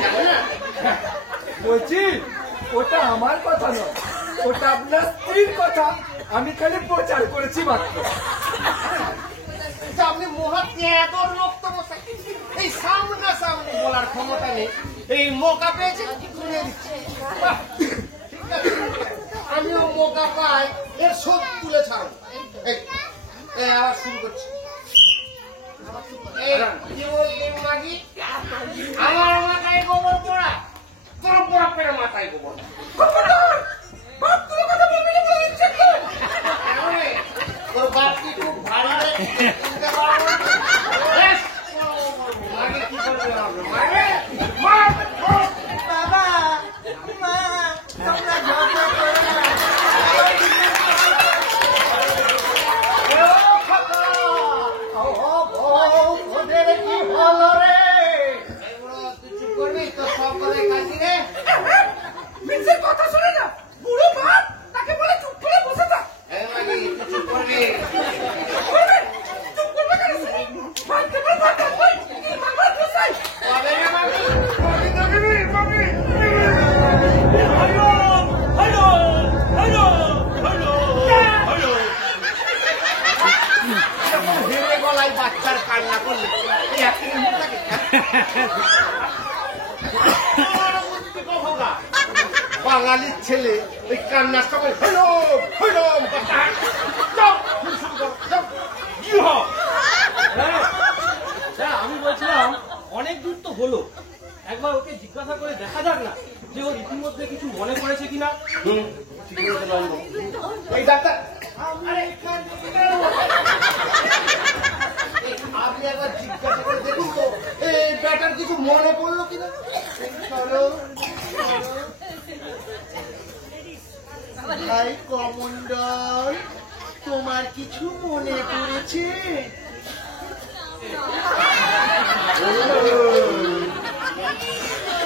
জানেন না? বলছি ওটা আমার কথা নয়, ওটা আপনার স্ত্রীর কথা। আমি খালি প্রচার করেছি মাত্র। আচ্ছা, আপনি মহাত্মা এত রক্ত বসে এই সামনা সামনে বলার ক্ষমতা নেই, এই মৌকা পেয়েছেন শুনে দিচ্ছি। বাহ, ঠিক আছে, আমিও মৌকা পাই এর শোধ তুলে ছাড়ব। এই আবার শুরু করছি। এই কি বললি মাগি? আমার মাথায় গোবর পড়া, তোর বাপের মাথায় গোবর। তোর বাপ কি খুব ভারী রে? চিনতে পারবো না? বেশ, মাগে কি করবে হবে? মাগে মার, মার। বাবা মা তোমরা ঝগড়া করো না। ও খোকা, ও বউ, তোদের কি হলো রে? এই বুড়ো, তুই চুপ করবি? তোর সব কথাই কাশি রে। মিসের কথা শুনে না, বুড়ো বাপ তাকে বলে চুপ করে বসে থাক। এই মাগি, তুই চুপ করবি? চুপ করবে কেন? মারতে পারবে না, ওই কি মারবার বসাই। কবে রে মাগি? Hello hello hello hello hello হেরে গলায় বাচ্চার কান্না করলে এই একটি মুখ থাকে। বাঙালির ছেলে ওই কান্নার সময় হলো হলো जी हो হ্যাঁ, আমি বলছিলাম অনেক দূর তো হলো, একবার ওকে জিজ্ঞাসা করে দেখা যাক না যে ওর ইতিমধ্যে কিছু মনে পড়েছে কিনা। এই ডাক্তার, আরে আপনি একবার জিজ্ঞাসা করে দেখুন তো এই ব্যাটার কিছু মনে পড়লো কিনা। চলো ভাই কমন্ডল, তোমার কিছু মনে পড়েছে?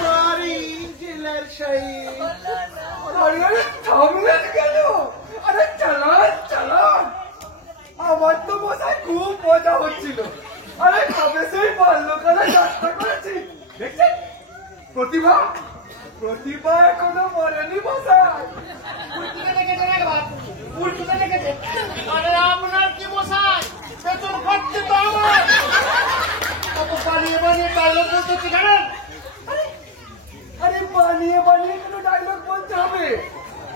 সরি জেলার সাহেব। আরে থামলেন কেন? আরে চালান চালান। আমার তো মশাই খুব মজা হচ্ছিল। আরে কবে সেই বাল্যকালে যাত্রা করেছি দেখছেন? প্রতিভা প্রতিভা এখনো মরেনি মশাই। আরে আপনার কি মশাই, বেতন খাচ্ছে তো আমার। কত বানিয়ে বানিয়ে ডায়লগ বলতেছি জানেন? আরে বানিয়ে বানিয়ে কেন ডায়লগ বলতে হবে?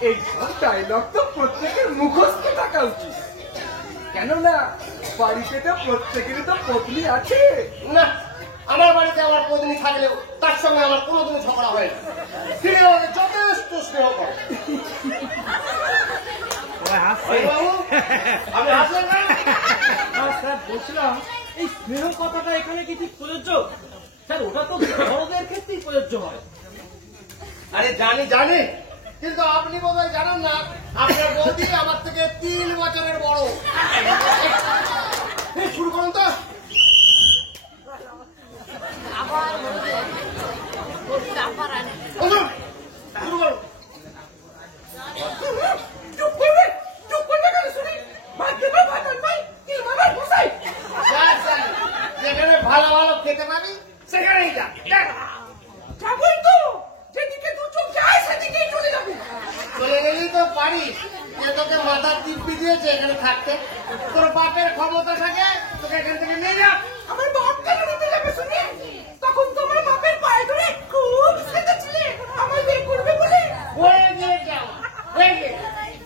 এই সব ডায়লগ তো প্রত্যেকের মুখস্থ থাকা উচিত, কেননা বাড়িতে তো প্রত্যেকেরই তো পত্নী আছে। না, আমার বাড়িতে আমার পত্নী থাকলেও তার সঙ্গে আমার কোনোদিনও ঝগড়া হয় না। তিনি আমাকে যথেষ্ট স্নেহ করে। বাবু, আপনি হাসলেন না? স্যার বলছিলাম এই স্নেহ কথাটা এখানে কি ঠিক প্রযোজ্য? স্যার ওটা তো বড়দের ক্ষেত্রেই প্রযোজ্য হয়। আরে জানি জানি, কিন্তু আপনি বোধহয় জানেন না আপনার বৌদি আমার থেকে 3 বছরের বড়। শুরু করুন তো। শুরু করুন। যেখানে ভালো ভালো খেতে পাবি সেখানেই যা। চলে গেলেই তো পারিস, যে তোকে মাথার টিপি দিয়েছে এখানে থাকতে। তোর বাপের ক্ষমতা থাকে তোকে এখান থেকে নিয়ে যা। আমার বাপ কেন নিতে যাবে শুনি? তখন তোমার বাপের পায়ে ধরে খুব কেঁদেছিলে আমার বিয়ে করবে বলে। হয়ে গিয়ে যাও, হয়ে গিয়ে।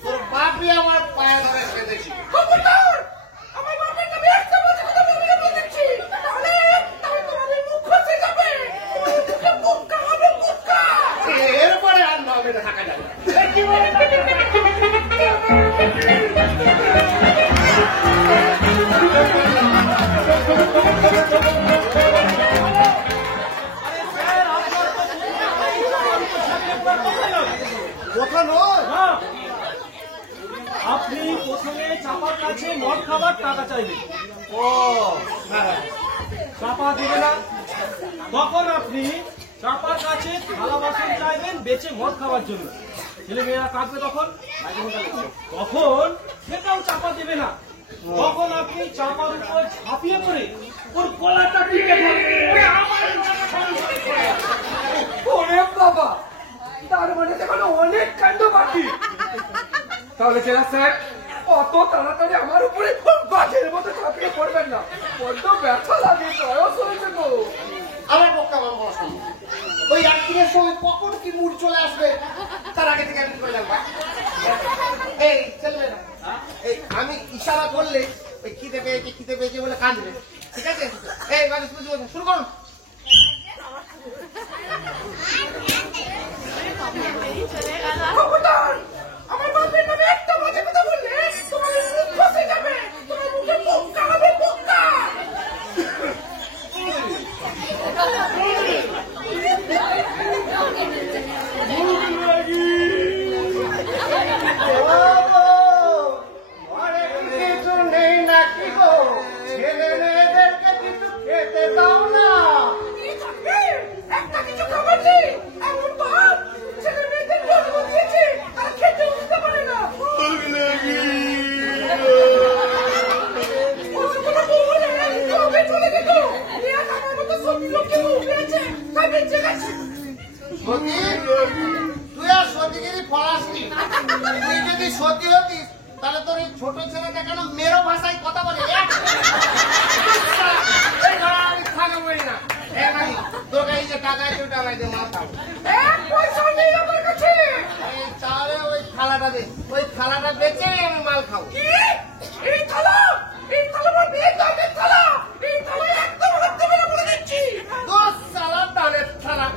তোর বাপই আমার পায়ে ধরে কেঁদেছি। খবরদার! আমার বাপের নামে একটা বাজে কথা বলবি না বলে দিচ্ছি। তাহলে তোমার মুখ খসে যাবে। তোমার মুখে মুক্কা হবে, মুক্কা। এরপরে আর নামে থাকা যাবে না। কি বলে? কথা নয়। হ্যাঁ, আপনি প্রথমে চাপার কাছে মদ খাবার টাকা চাইবেন। ও হ্যাঁ, চাপা দেবে না, তখন আপনি চাপার কাছে থালা বাসন চাইবেন বেচে মদ খাওয়ার জন্য। ছেলে মেয়েরা কাঁদবে তখন সেটাও চাপা দেবে না। তখন আপনি চাপার উপর ঝাঁপিয়ে পড়ে ওর গলাটা টিপে ধরবেন। ওরে বাবা, তার মানে এখন অনেক কাণ্ড বাকি। তাহলে জেলা স্যার অত তাড়াতাড়ি আমার উপরে বাঘের মতো ঝাঁপিয়ে পড়বেন না, বড্ড ব্যথা লাগে, বয়স হয়েছে তো। আমার পক্ষে আমার বড় সম্ভব। ওই একদিনের সময় কখন কি মুড চলে আসবে তার আগে থেকে আমি করে জানবো। এই ছেলেমেয়েরা, এই আমি ইশারা করলে ওই খিদে পেয়েছে বলে কাঁদবে, ঠিক আছে? এই বালিশ পুজো শুরু করুন। খবরদার! আমার বাপের নামে একটা বাজে কথা বললে তোমার মুখ খসে যাবে, তোমার মুখে মুক্কা হবে, মুক্কা। কিছু নেই নাকি গো, ছেলে মেয়েদেরকে কিছু খেতে দাও না। একটা কিছু খাবার নেই, এমন বাপ ছেলে মেয়েদের জন্ম দিয়েছে আর খেতে উঠতে পারে না। চলে যেত আমার মতো সত্যি লোককে উঠেছে তাই বেঁচে গেছে। সতী, তুই আর সতীগিরি ফলাসনি। তুই যদি সতী হতিস তাহলে তোর এই ছোট ছেলেটা কেন মেরো ভাষায় কথা বলে? তোকে এই যে টাকা আছে ওটা আমায় দে, মাল খাবো। পয়সা নেই আমার কাছে। তাহলে ওই থালাটা দে, ওই থালাটা বেচে আমি মাল খাবো। এই থালা আমার বিয়ের দামের থালা, এই থালা একদম হাত দেবে না বলে দিচ্ছি। 10 সালা দানের থালা।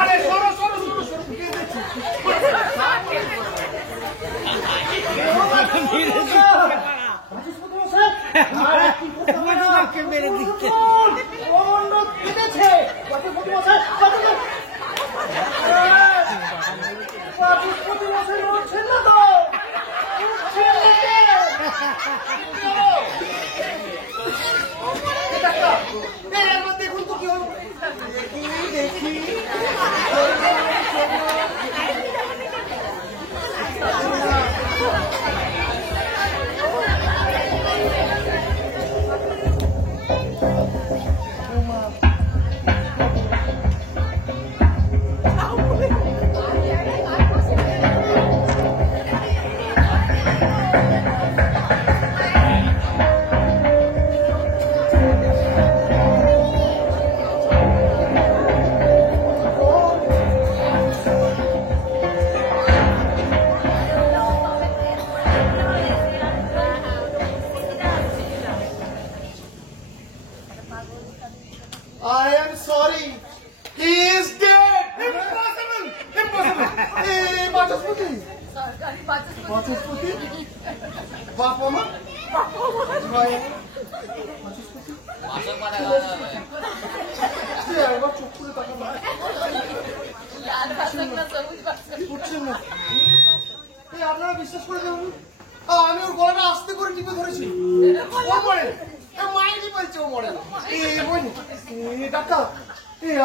আরে সরো সরো সরো সরো। মেরে দিচ্ছে তো একবার দেখুন তো কি হলো। দেখি I am sorry. He is dead. Impossible. Impossible. Vachaspati Vachaspati বাপ আমার ভাই বাচস্পতি একবার চুপ করে তাকান উঠছেন না। আপনারা বিশ্বাস করে দেবেন আমি ওর গলাটা আস্তে করে টিপে ধরেছি। ও মরে মায়ের কি বলছে ও মরে না। ডাক্তার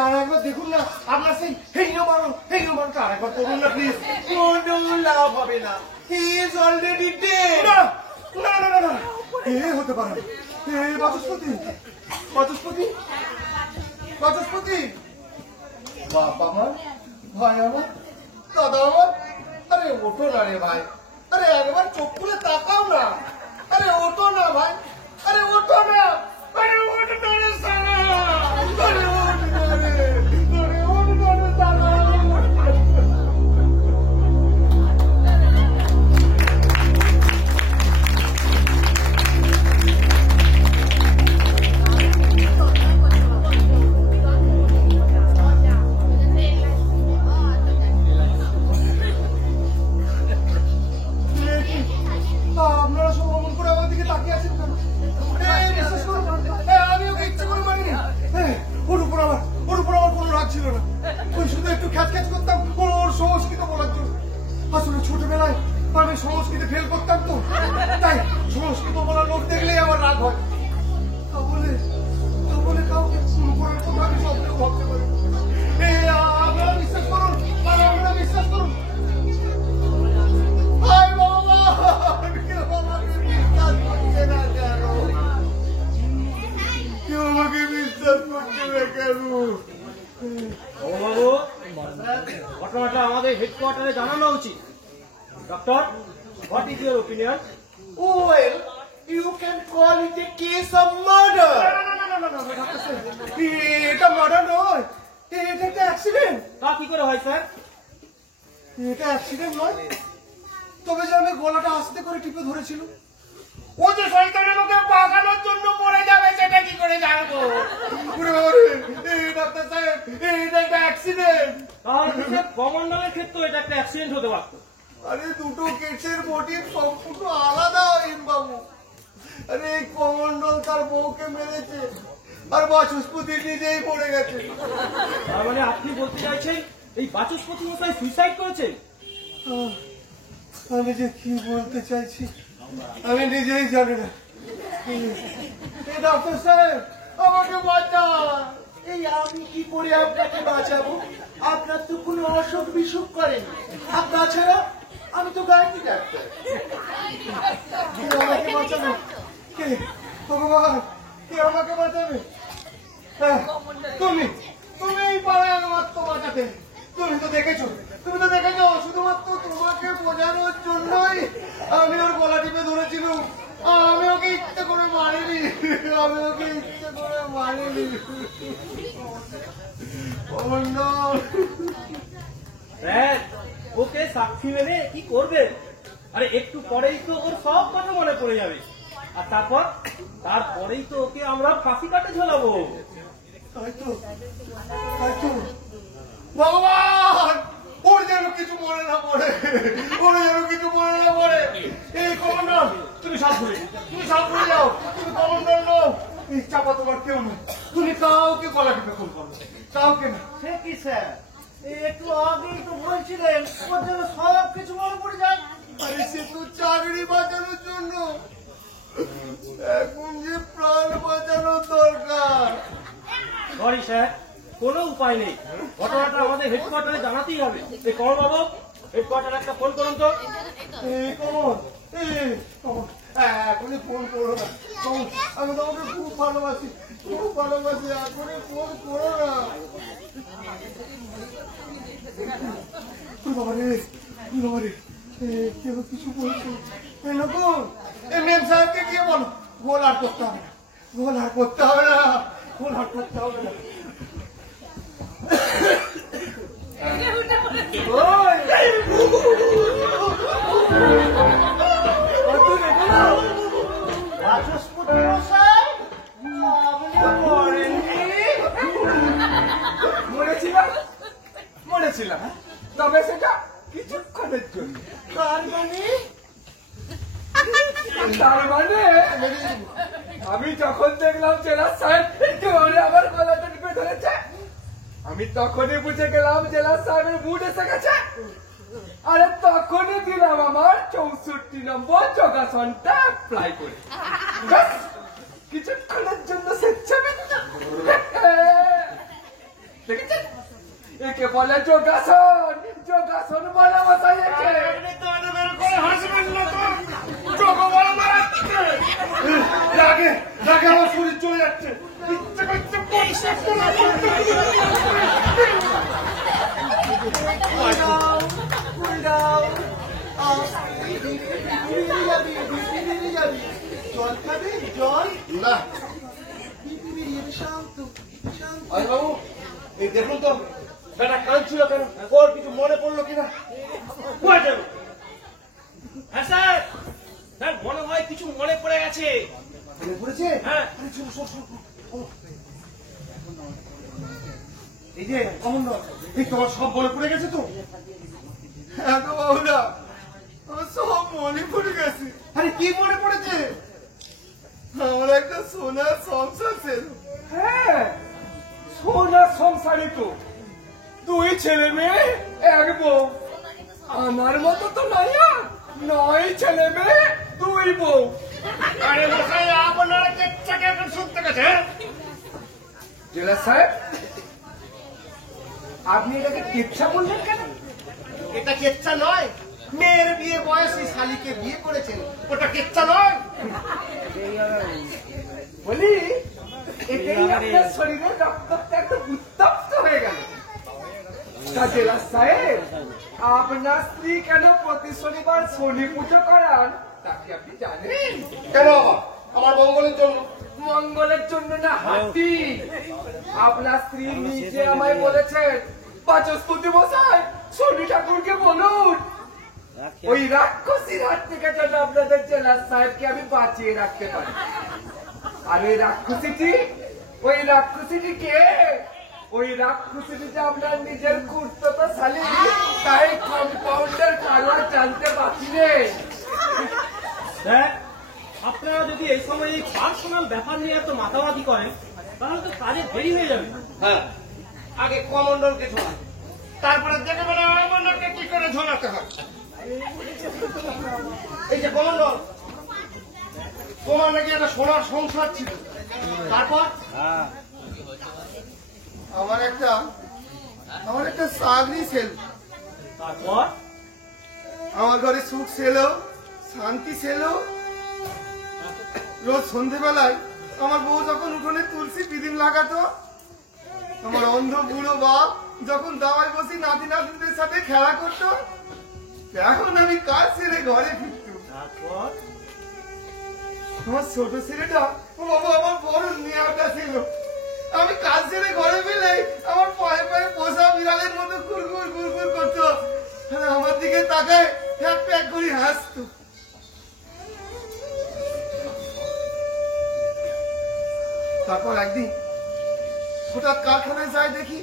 আর একবার দেখুন না আপনার সেই হেইনমারণটা আর একবার করুন না প্লিজ। কোনো লাভ হবে না। He is already dead. না না না না হতে পারে বাচস্পতি বাচস্পতি বাচস্পতি বাপ আমার ভাই আমার দাদা আমার আরে ওঠো না রে ভাই। আরে একবার চোখ খুলে তাকাও না। আরে ওঠো না ভাই। আরে ওঠো না। আরে ওঠো না রে সালা। আরে ওঠো না রে। আরে ওঠো না রে সালা। আপনারা সব অমন করে আমার দিকে তাকিয়ে আছেন কেন? বিশ্বাস করুন আমি ওকে ইচ্ছে করে মারিনি। ওর উপর আমার কোনো রাগ ছিল না। ওই শুধু একটু খ্যাচ করতাম ওর সংস্কৃত বলার জন্য। আসলে ছোটবেলায় আমি সংস্কৃতে ফেল করতাম তো, তাই সংস্কৃত বলার লোক দেখলেই আমার রাগ হয়। তাহলে কাউকে ফোন করার কথা আমি স্বপ্নেও ভাবতে পারি। আপনারা বিশ্বাস করুন আপনারা বিশ্বাস করুন। হায় বাবা কেউ আমাকে বিশ্বাস করছে না কেন? বাবু ঘটনাটা আমাদের হেডকোয়ার্টারে জানানো উচিত। Doctor, what is your opinion? Well, you can call it a case of murder. এটা মার্ডার নয়, এটা একটা অ্যাক্সিডেন্ট। তা কি করে হয় স্যার? এটা অ্যাক্সিডেন্ট নয়, তবে যে আমি গলাটা আস্তে করে টিপে ধরেছিল। ও যে শয়তানের লোকে পাকানোর জন্য পড়ে যাবে সেটা কি করে জানবো? ডাক্তার সাহেব এটা একটা অ্যাক্সিডেন্ট। তাহলে কমান্ডারের ক্ষেত্রে এটা একটা অ্যাক্সিডেন্ট হতে পারত। আরে দুটো কেসের মোটিভ সম্পূর্ণ আলাদা বাবু। আরে এই কমন্ডল তার বউকে মেরেছে আর বাচস্পতি নিজেই পড়ে গেছে। তার মানে আপনি বলতে চাইছেন এই বাচস্পতি মশাই সুইসাইড করেছেন? আমি যে কি বলতে চাইছি আমি নিজেই জানি না। ডাক্তার সাহেব আমাকে বাঁচান। এই আমি কি করে আপনাকে বাঁচাবো? আপনার তো কোনো অসুখ বিসুখ করেন। আর তাছাড়া আমি তো গায়কি ডাক্তার। আমাকে বাঁচাবে কে? ভগবান কে আমাকে বাঁচাবে? তুমি এই পাড়ায় আমার তো বাঁচাতে। তুমি তো দেখেছো শুধুমাত্র তোমাকে বোঝানোর জন্যই আমি ওর গলা টিপে ধরেছিলাম। আমি ওকে ইচ্ছে করে মারিনি। স্যার, ওকে সাক্ষী মেনে কি করবেন? আরে একটু পরেই তো ওর সব কথা মনে পড়ে যাবে, আর তারপরেই তো ওকে আমরা ফাঁসি কাটে ঝোলাবো। তাই তো ভগবান ওর যেন কিছু মনে না পড়ে। এই কমান্ডার তুমি সব ভুলে যাও। তুমি কমান্ডার নও। এই চাপা তোমার কেউ নয়। তুমি কাউকে গলা টিপে খুন করো, কাউকে না। সে কি স্যার, একটু আগেই তো বলছিলেন ওর যেন সব কিছু মনে পড়ে যায়। আরে সে তো চাকরি বাঁচানোর জন্য। স্যার, কোনো উপায় নেই, ঘটনাটা আমাদের হেডকোয়ার্টারে জানাতেই হবে। এই কমল বাবু, হেডকোয়ার্টারে একটা ফোন করুন তো। এখনই ফোন করো না, আমি তোমাকে খুব ভালোবাসি, খুব ভালোবাসি, এখনই ফোন করো না। কেউ কিছু বলছো নকুল, এই মেম সাহেবকে গিয়ে বলো গোল আর করতে হবে না, গোল আর করতে হবে না, গোল আর করতে হবে না। বাচস্পতি মশাই, মরেছিলাম, তবে সেটা কিছুক্ষণের জন্য। তার মানে আমি যখন দেখলাম জেলার সাহেব একেবারে আমার গলাটা টিপে ধরেছে, আমি তখনই বুঝে গেলাম জেলার সাহেবের মুড এসে গেছে। আরে তখনই দিলাম আমার 64 নম্বর যোগাসনটা অ্যাপ্লাই করে। কিছুক্ষণের জন্য স্বেচ্ছাবিন্দু দেখেছেন, একে বলে যোগাসন। যোগাসন বলে মশাই একে। আমার শরীর চলে যাচ্ছে, ইচ্ছে করছে জল খাবে, জল না। বাবু, এই দেখুন তো বেটা কাঁদছিল কেন, ওর কিছু মনে পড়লো কিনা? হ্যাঁ স্যার, স্যার মনে হয় কিছু মনে পড়ে গেছে। মনে পড়েছে? হ্যাঁ। এই যে অমন, এই তোমার সব মনে পড়ে গেছে তো? হ্যাঁ গো বাবুরা, আমার সব মনে পড়ে গেছে। আরে কি মনে পড়েছে? আমার একটা সোনার সংসার ছিল। হ্যাঁ, সোনার সংসারে তো 2 ছেলে মেয়ে 1 বউ। আমার মতো তো নয় না, 9 ছেলে মেয়ে 2 বউ। আরে মশাই, আপনারা কেচ্ছাকে এখন শুনতে গেছে? জেলা সাহেব, আপনি এটাকে কেচ্ছা বললেন কেন? এটা কেচ্ছা নয়, মেয়ের বিয়ে বয়সী শালিকে বিয়ে করেছেন, ওটা কেচ্ছা নয়। বলি এটাই আপনার শরীরের রক্তটা একটু উত্তপ্ত হয়ে গেল। তা জেলা সাহেব, আপনার স্ত্রী কেন প্রতি শনিবার শনি পুজো করান তা কি আপনি জানেন? কেন বাবা? আমার মঙ্গলের জন্য। মঙ্গলের জন্য না হাতি। আপনার স্ত্রী নিজে আমায় বলেছেন, বাচস্পতি মশাই শনি ঠাকুরকে বলুন ওই রাক্ষসীর হাত থেকে যেন আপনাদের জেলার সাহেবকে আমি বাঁচিয়ে রাখতে পারি। আর ওই রাক্ষসীটি কে? ওই রাক্ষসীটি যে আপনার নিজের খুঁড়তো শালী, তাই কম্পাউন্ডার কারোর জানতে বাকি নেই। স্যার, আপনারা যদি এই সময় এই পার্সোনাল ব্যাপার নিয়ে এত মাতামাতি করেন, তাহলে তো কাজে দেরি হয়ে যাবে। হ্যাঁ, আগে কমন্ডলকে ঝোলান, তারপরে দেখে বলে কমন্ডলকে কি করে ঝোলাতে হয়। এই যে কমন্ডল, তোমার নাকি একটা সোনার সংসার ছিল, তারপর আমার একটা চাকরি ছিল, তারপর আমার ঘরে সুখ ছিল, শান্তি ছিল। রোজ সন্ধেবেলায় আমার বউ যখন উঠোনে তুলসী পিদিম লাগাতো, আমার অন্ধ বুড়ো বাপ যখন দাওয়ায় বসি নাতি নাতিদের সাথে খেলা করতো, এখন আমি কাজ ছেড়ে ঘরে ফিরতাম। তারপর আমার ছোট ছেলেটা, ও বাবা আমার বড় নেওয়াটা ছিল। আমি কাজ ছেড়ে ঘরে ফিরলে আমার পায়ে পায়ে পোষা বিড়ালের মতো কুরকুর কুরকুর করতো, আর আমার দিকে তাকায় এক প্যাক করে হাসতো। তারপর একদিন হঠাৎ কারখানায় যাই, দেখি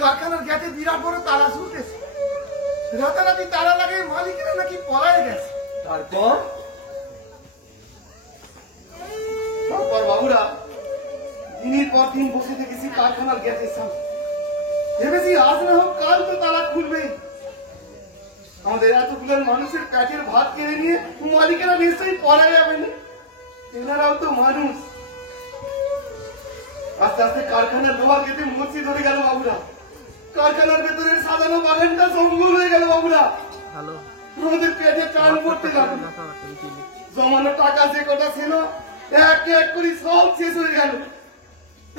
কারখানার গেটে বিরাট বড় তালা ঝুলতেছে। রাতারাতি তালা লাগে, মালিকেরা নাকি পলায় গেছে। তারপর বাবুরা, দিনের পর দিন বসে থেকেছি কারখানার গেটের সামনে, ভেবেছি আজ না হোক কাল তো তালা খুলবে। আমাদের এতগুলোর মানুষের পেটের ভাত কেড়ে নিয়ে মালিকেরা নিশ্চয়ই পলায় যাবেন, এনারাও তো মানুষ। আস্তে আস্তে কারখানার লোহার গেটে মসজিদ ধরে গেল বাবুরা। কারখানার ভেতরে সাজানো বাগানটা জঙ্গল হয়ে গেল বাবুরা। আমাদের পেটে টান পড়তে গেল। জমানো টাকা যে কটা ছিল এক এক করে সব শেষ হয়ে গেল।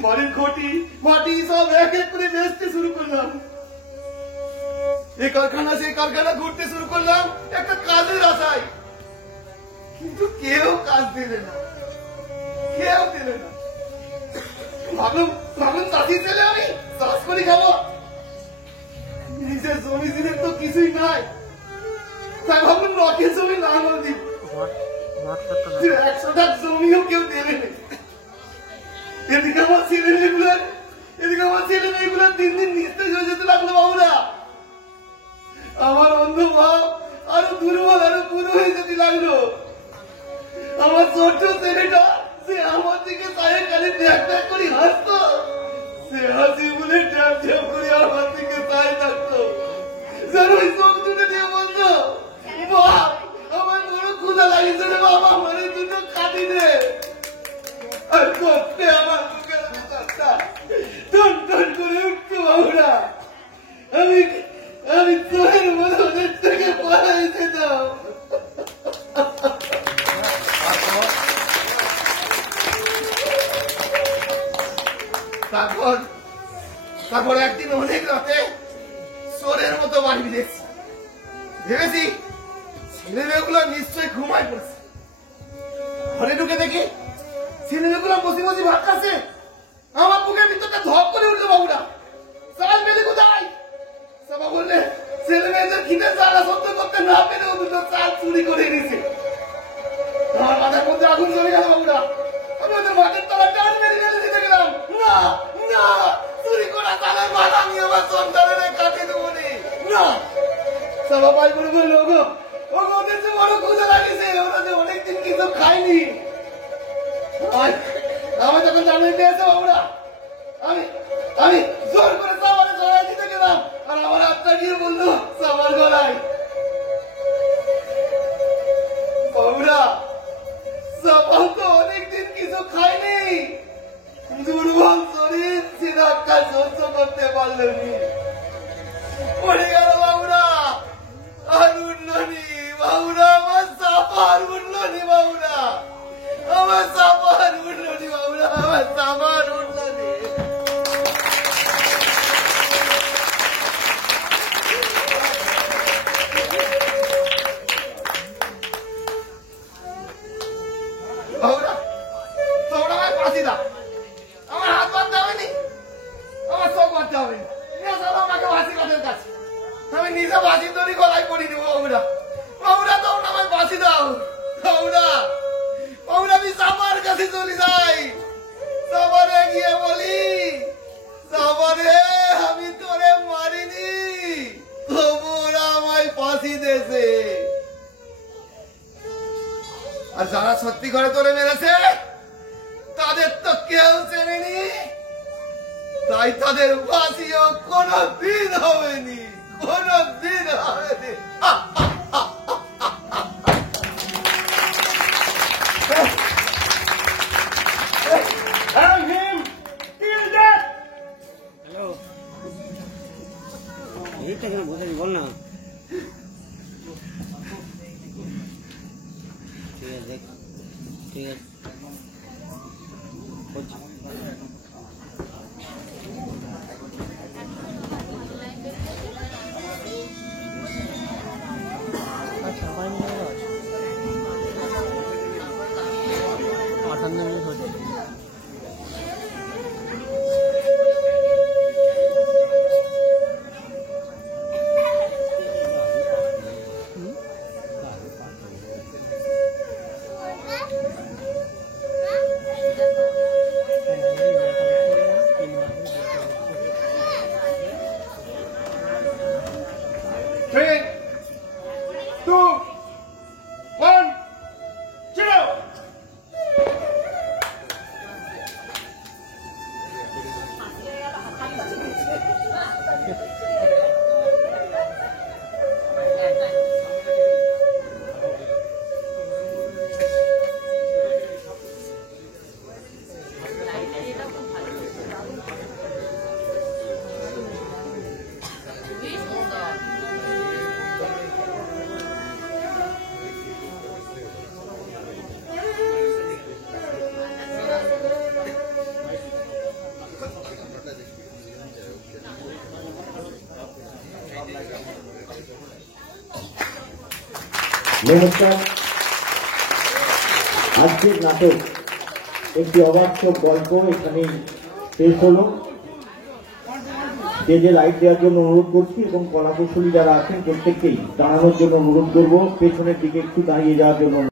বাড়ির ঘটি মাটি সব এক এক করে বেচতে শুরু করলাম। এই কারখানা সেই কারখানা ঘুরতে শুরু করলাম একটা কাজের আশায়, কিন্তু কেউ কাজ দিলে না, কেউ দিলে না। ভাবলাম চাষি ছেলে, আমি চাষ করে খাবো, নিজের জমি দিনের তো কিছুই নাই, তাই ভাবলাম রকের জমি লাঙল দিব। 100টা জমিও কেউ দেবে না। এদিকে আমার ছেলে মেয়েগুলো দিন দিন নিস্তেজ হয়ে যেতে লাগলো বাবুরা। আমার অন্ধ ভাব আরো দুর্বল আরো পুরো হয়ে যেতে লাগলো। আমার ছোট্ট ছেলেটা সে আমার দিকে চায়ে খালি ট্যাক ট্যাক করে হাসতো, সে হাসি বলে ট্যাপ ট্যাপ করে আমার দিকে চায়ে থাকতো। যেন ওই চোখ দুটো দিয়ে বলতো, বাপ আমার বড় ক্ষুধা লাগিয়েছে রে বাবা, আমার দুটো কাটি দে। আর করতে আমার বুকের ভিতরটা টন টন করে উঠতো বাবুরা। আমি তোর মনে ওদের থেকে পড়াই যেতাম। তারপর একদিন অনেক রাতে চোরের মতো বাড়ি ফিরেছি। ভেবেছি ছেলে মেয়েগুলো নিশ্চয়ই ঘুমায় পড়ছে। ঘরে ঢুকে দেখি ছেলে মেয়েগুলো বসে বসে ভাত খাচ্ছে। আমার বুকের ভিতরটা ধপ করে উঠলো বাবুরা। চাল মেলে কোথায়? সবা বললে ছেলে মেয়েদের খিদে জ্বালা সহ্য করতে না পেরেও দুটো চাল চুরি করে নিয়েছে। আমার মাথার মধ্যে আগুন জ্বলে গেল বাবুরা। আমি ওদের মাঠের তলা টান মেরে মেরে দিতে গেলাম। না না, চুরি করা চালের মাল আমি আমার সন্তানের কাটে দেবো না। সবা পাই করে বললো, ওগো ওদের যে বড় ক্ষুধা লাগিয়েছে, ওরা যে অনেকদিন কিছু খায়নি। আমার যখন জানলে পেয়েছে বাবুরা, আমি জোর করে সাবারে জড়াই দিতে গেলাম। আর আমার আত্মা গিয়ে বললো সাবার গলায়। বাবুরা সাবাল তো অনেকদিন কিছু খায়নি, দুর্বল শরীর সিধাক্কা সহ্য করতে পারলেনি, পড়ে গেল বাবুরা। আর উঠলনি বাবুরা, আমার সাপার উঠলনি বাবুরা, আমার সাপার উঠলনি বাবুরা, আমার সাপার উঠলনি। বাবুরা তোমরা আমায় ফাঁসি দাও, আমার হাত বাঁধতে হবে নি, আমার চোখ বাঁধতে হবে নি, আমাকে ফাঁসি কাদের কাছে, আমি নিজে ফাঁসি তৈরি গলায় পড়ি দিব বাবুরা। বাবুরা তোমরা আমায় ফাঁসি দাও বাবুরা। বাবুরা আমি সাবার কাছে চলে যাই, সাবারে গিয়ে বলি, সাবারে আমি তোরে মারিনি, তবুরা আমায় ফাঁসি দেছে। আর যারা সত্যি করে তোরে মেরেছে তাদের তো কেউ চেনেনি, তাই তাদের ফাঁসিও কোনদিন হবেনি, কোনদিন হবেনি। বল না, ঠিক আছে ঠিক আছে। নমস্কার। আজকের নাটক একটি অবাস্তব গল্প এখানেই শেষ হলো। স্টেজে লাইট দেওয়ার জন্য অনুরোধ করছি এবং কলাকুশলী যারা আছেন প্রত্যেককেই দাঁড়ানোর জন্য অনুরোধ করবো, পেছনের দিকে একটু দাঁড়িয়ে যাওয়ার জন্য।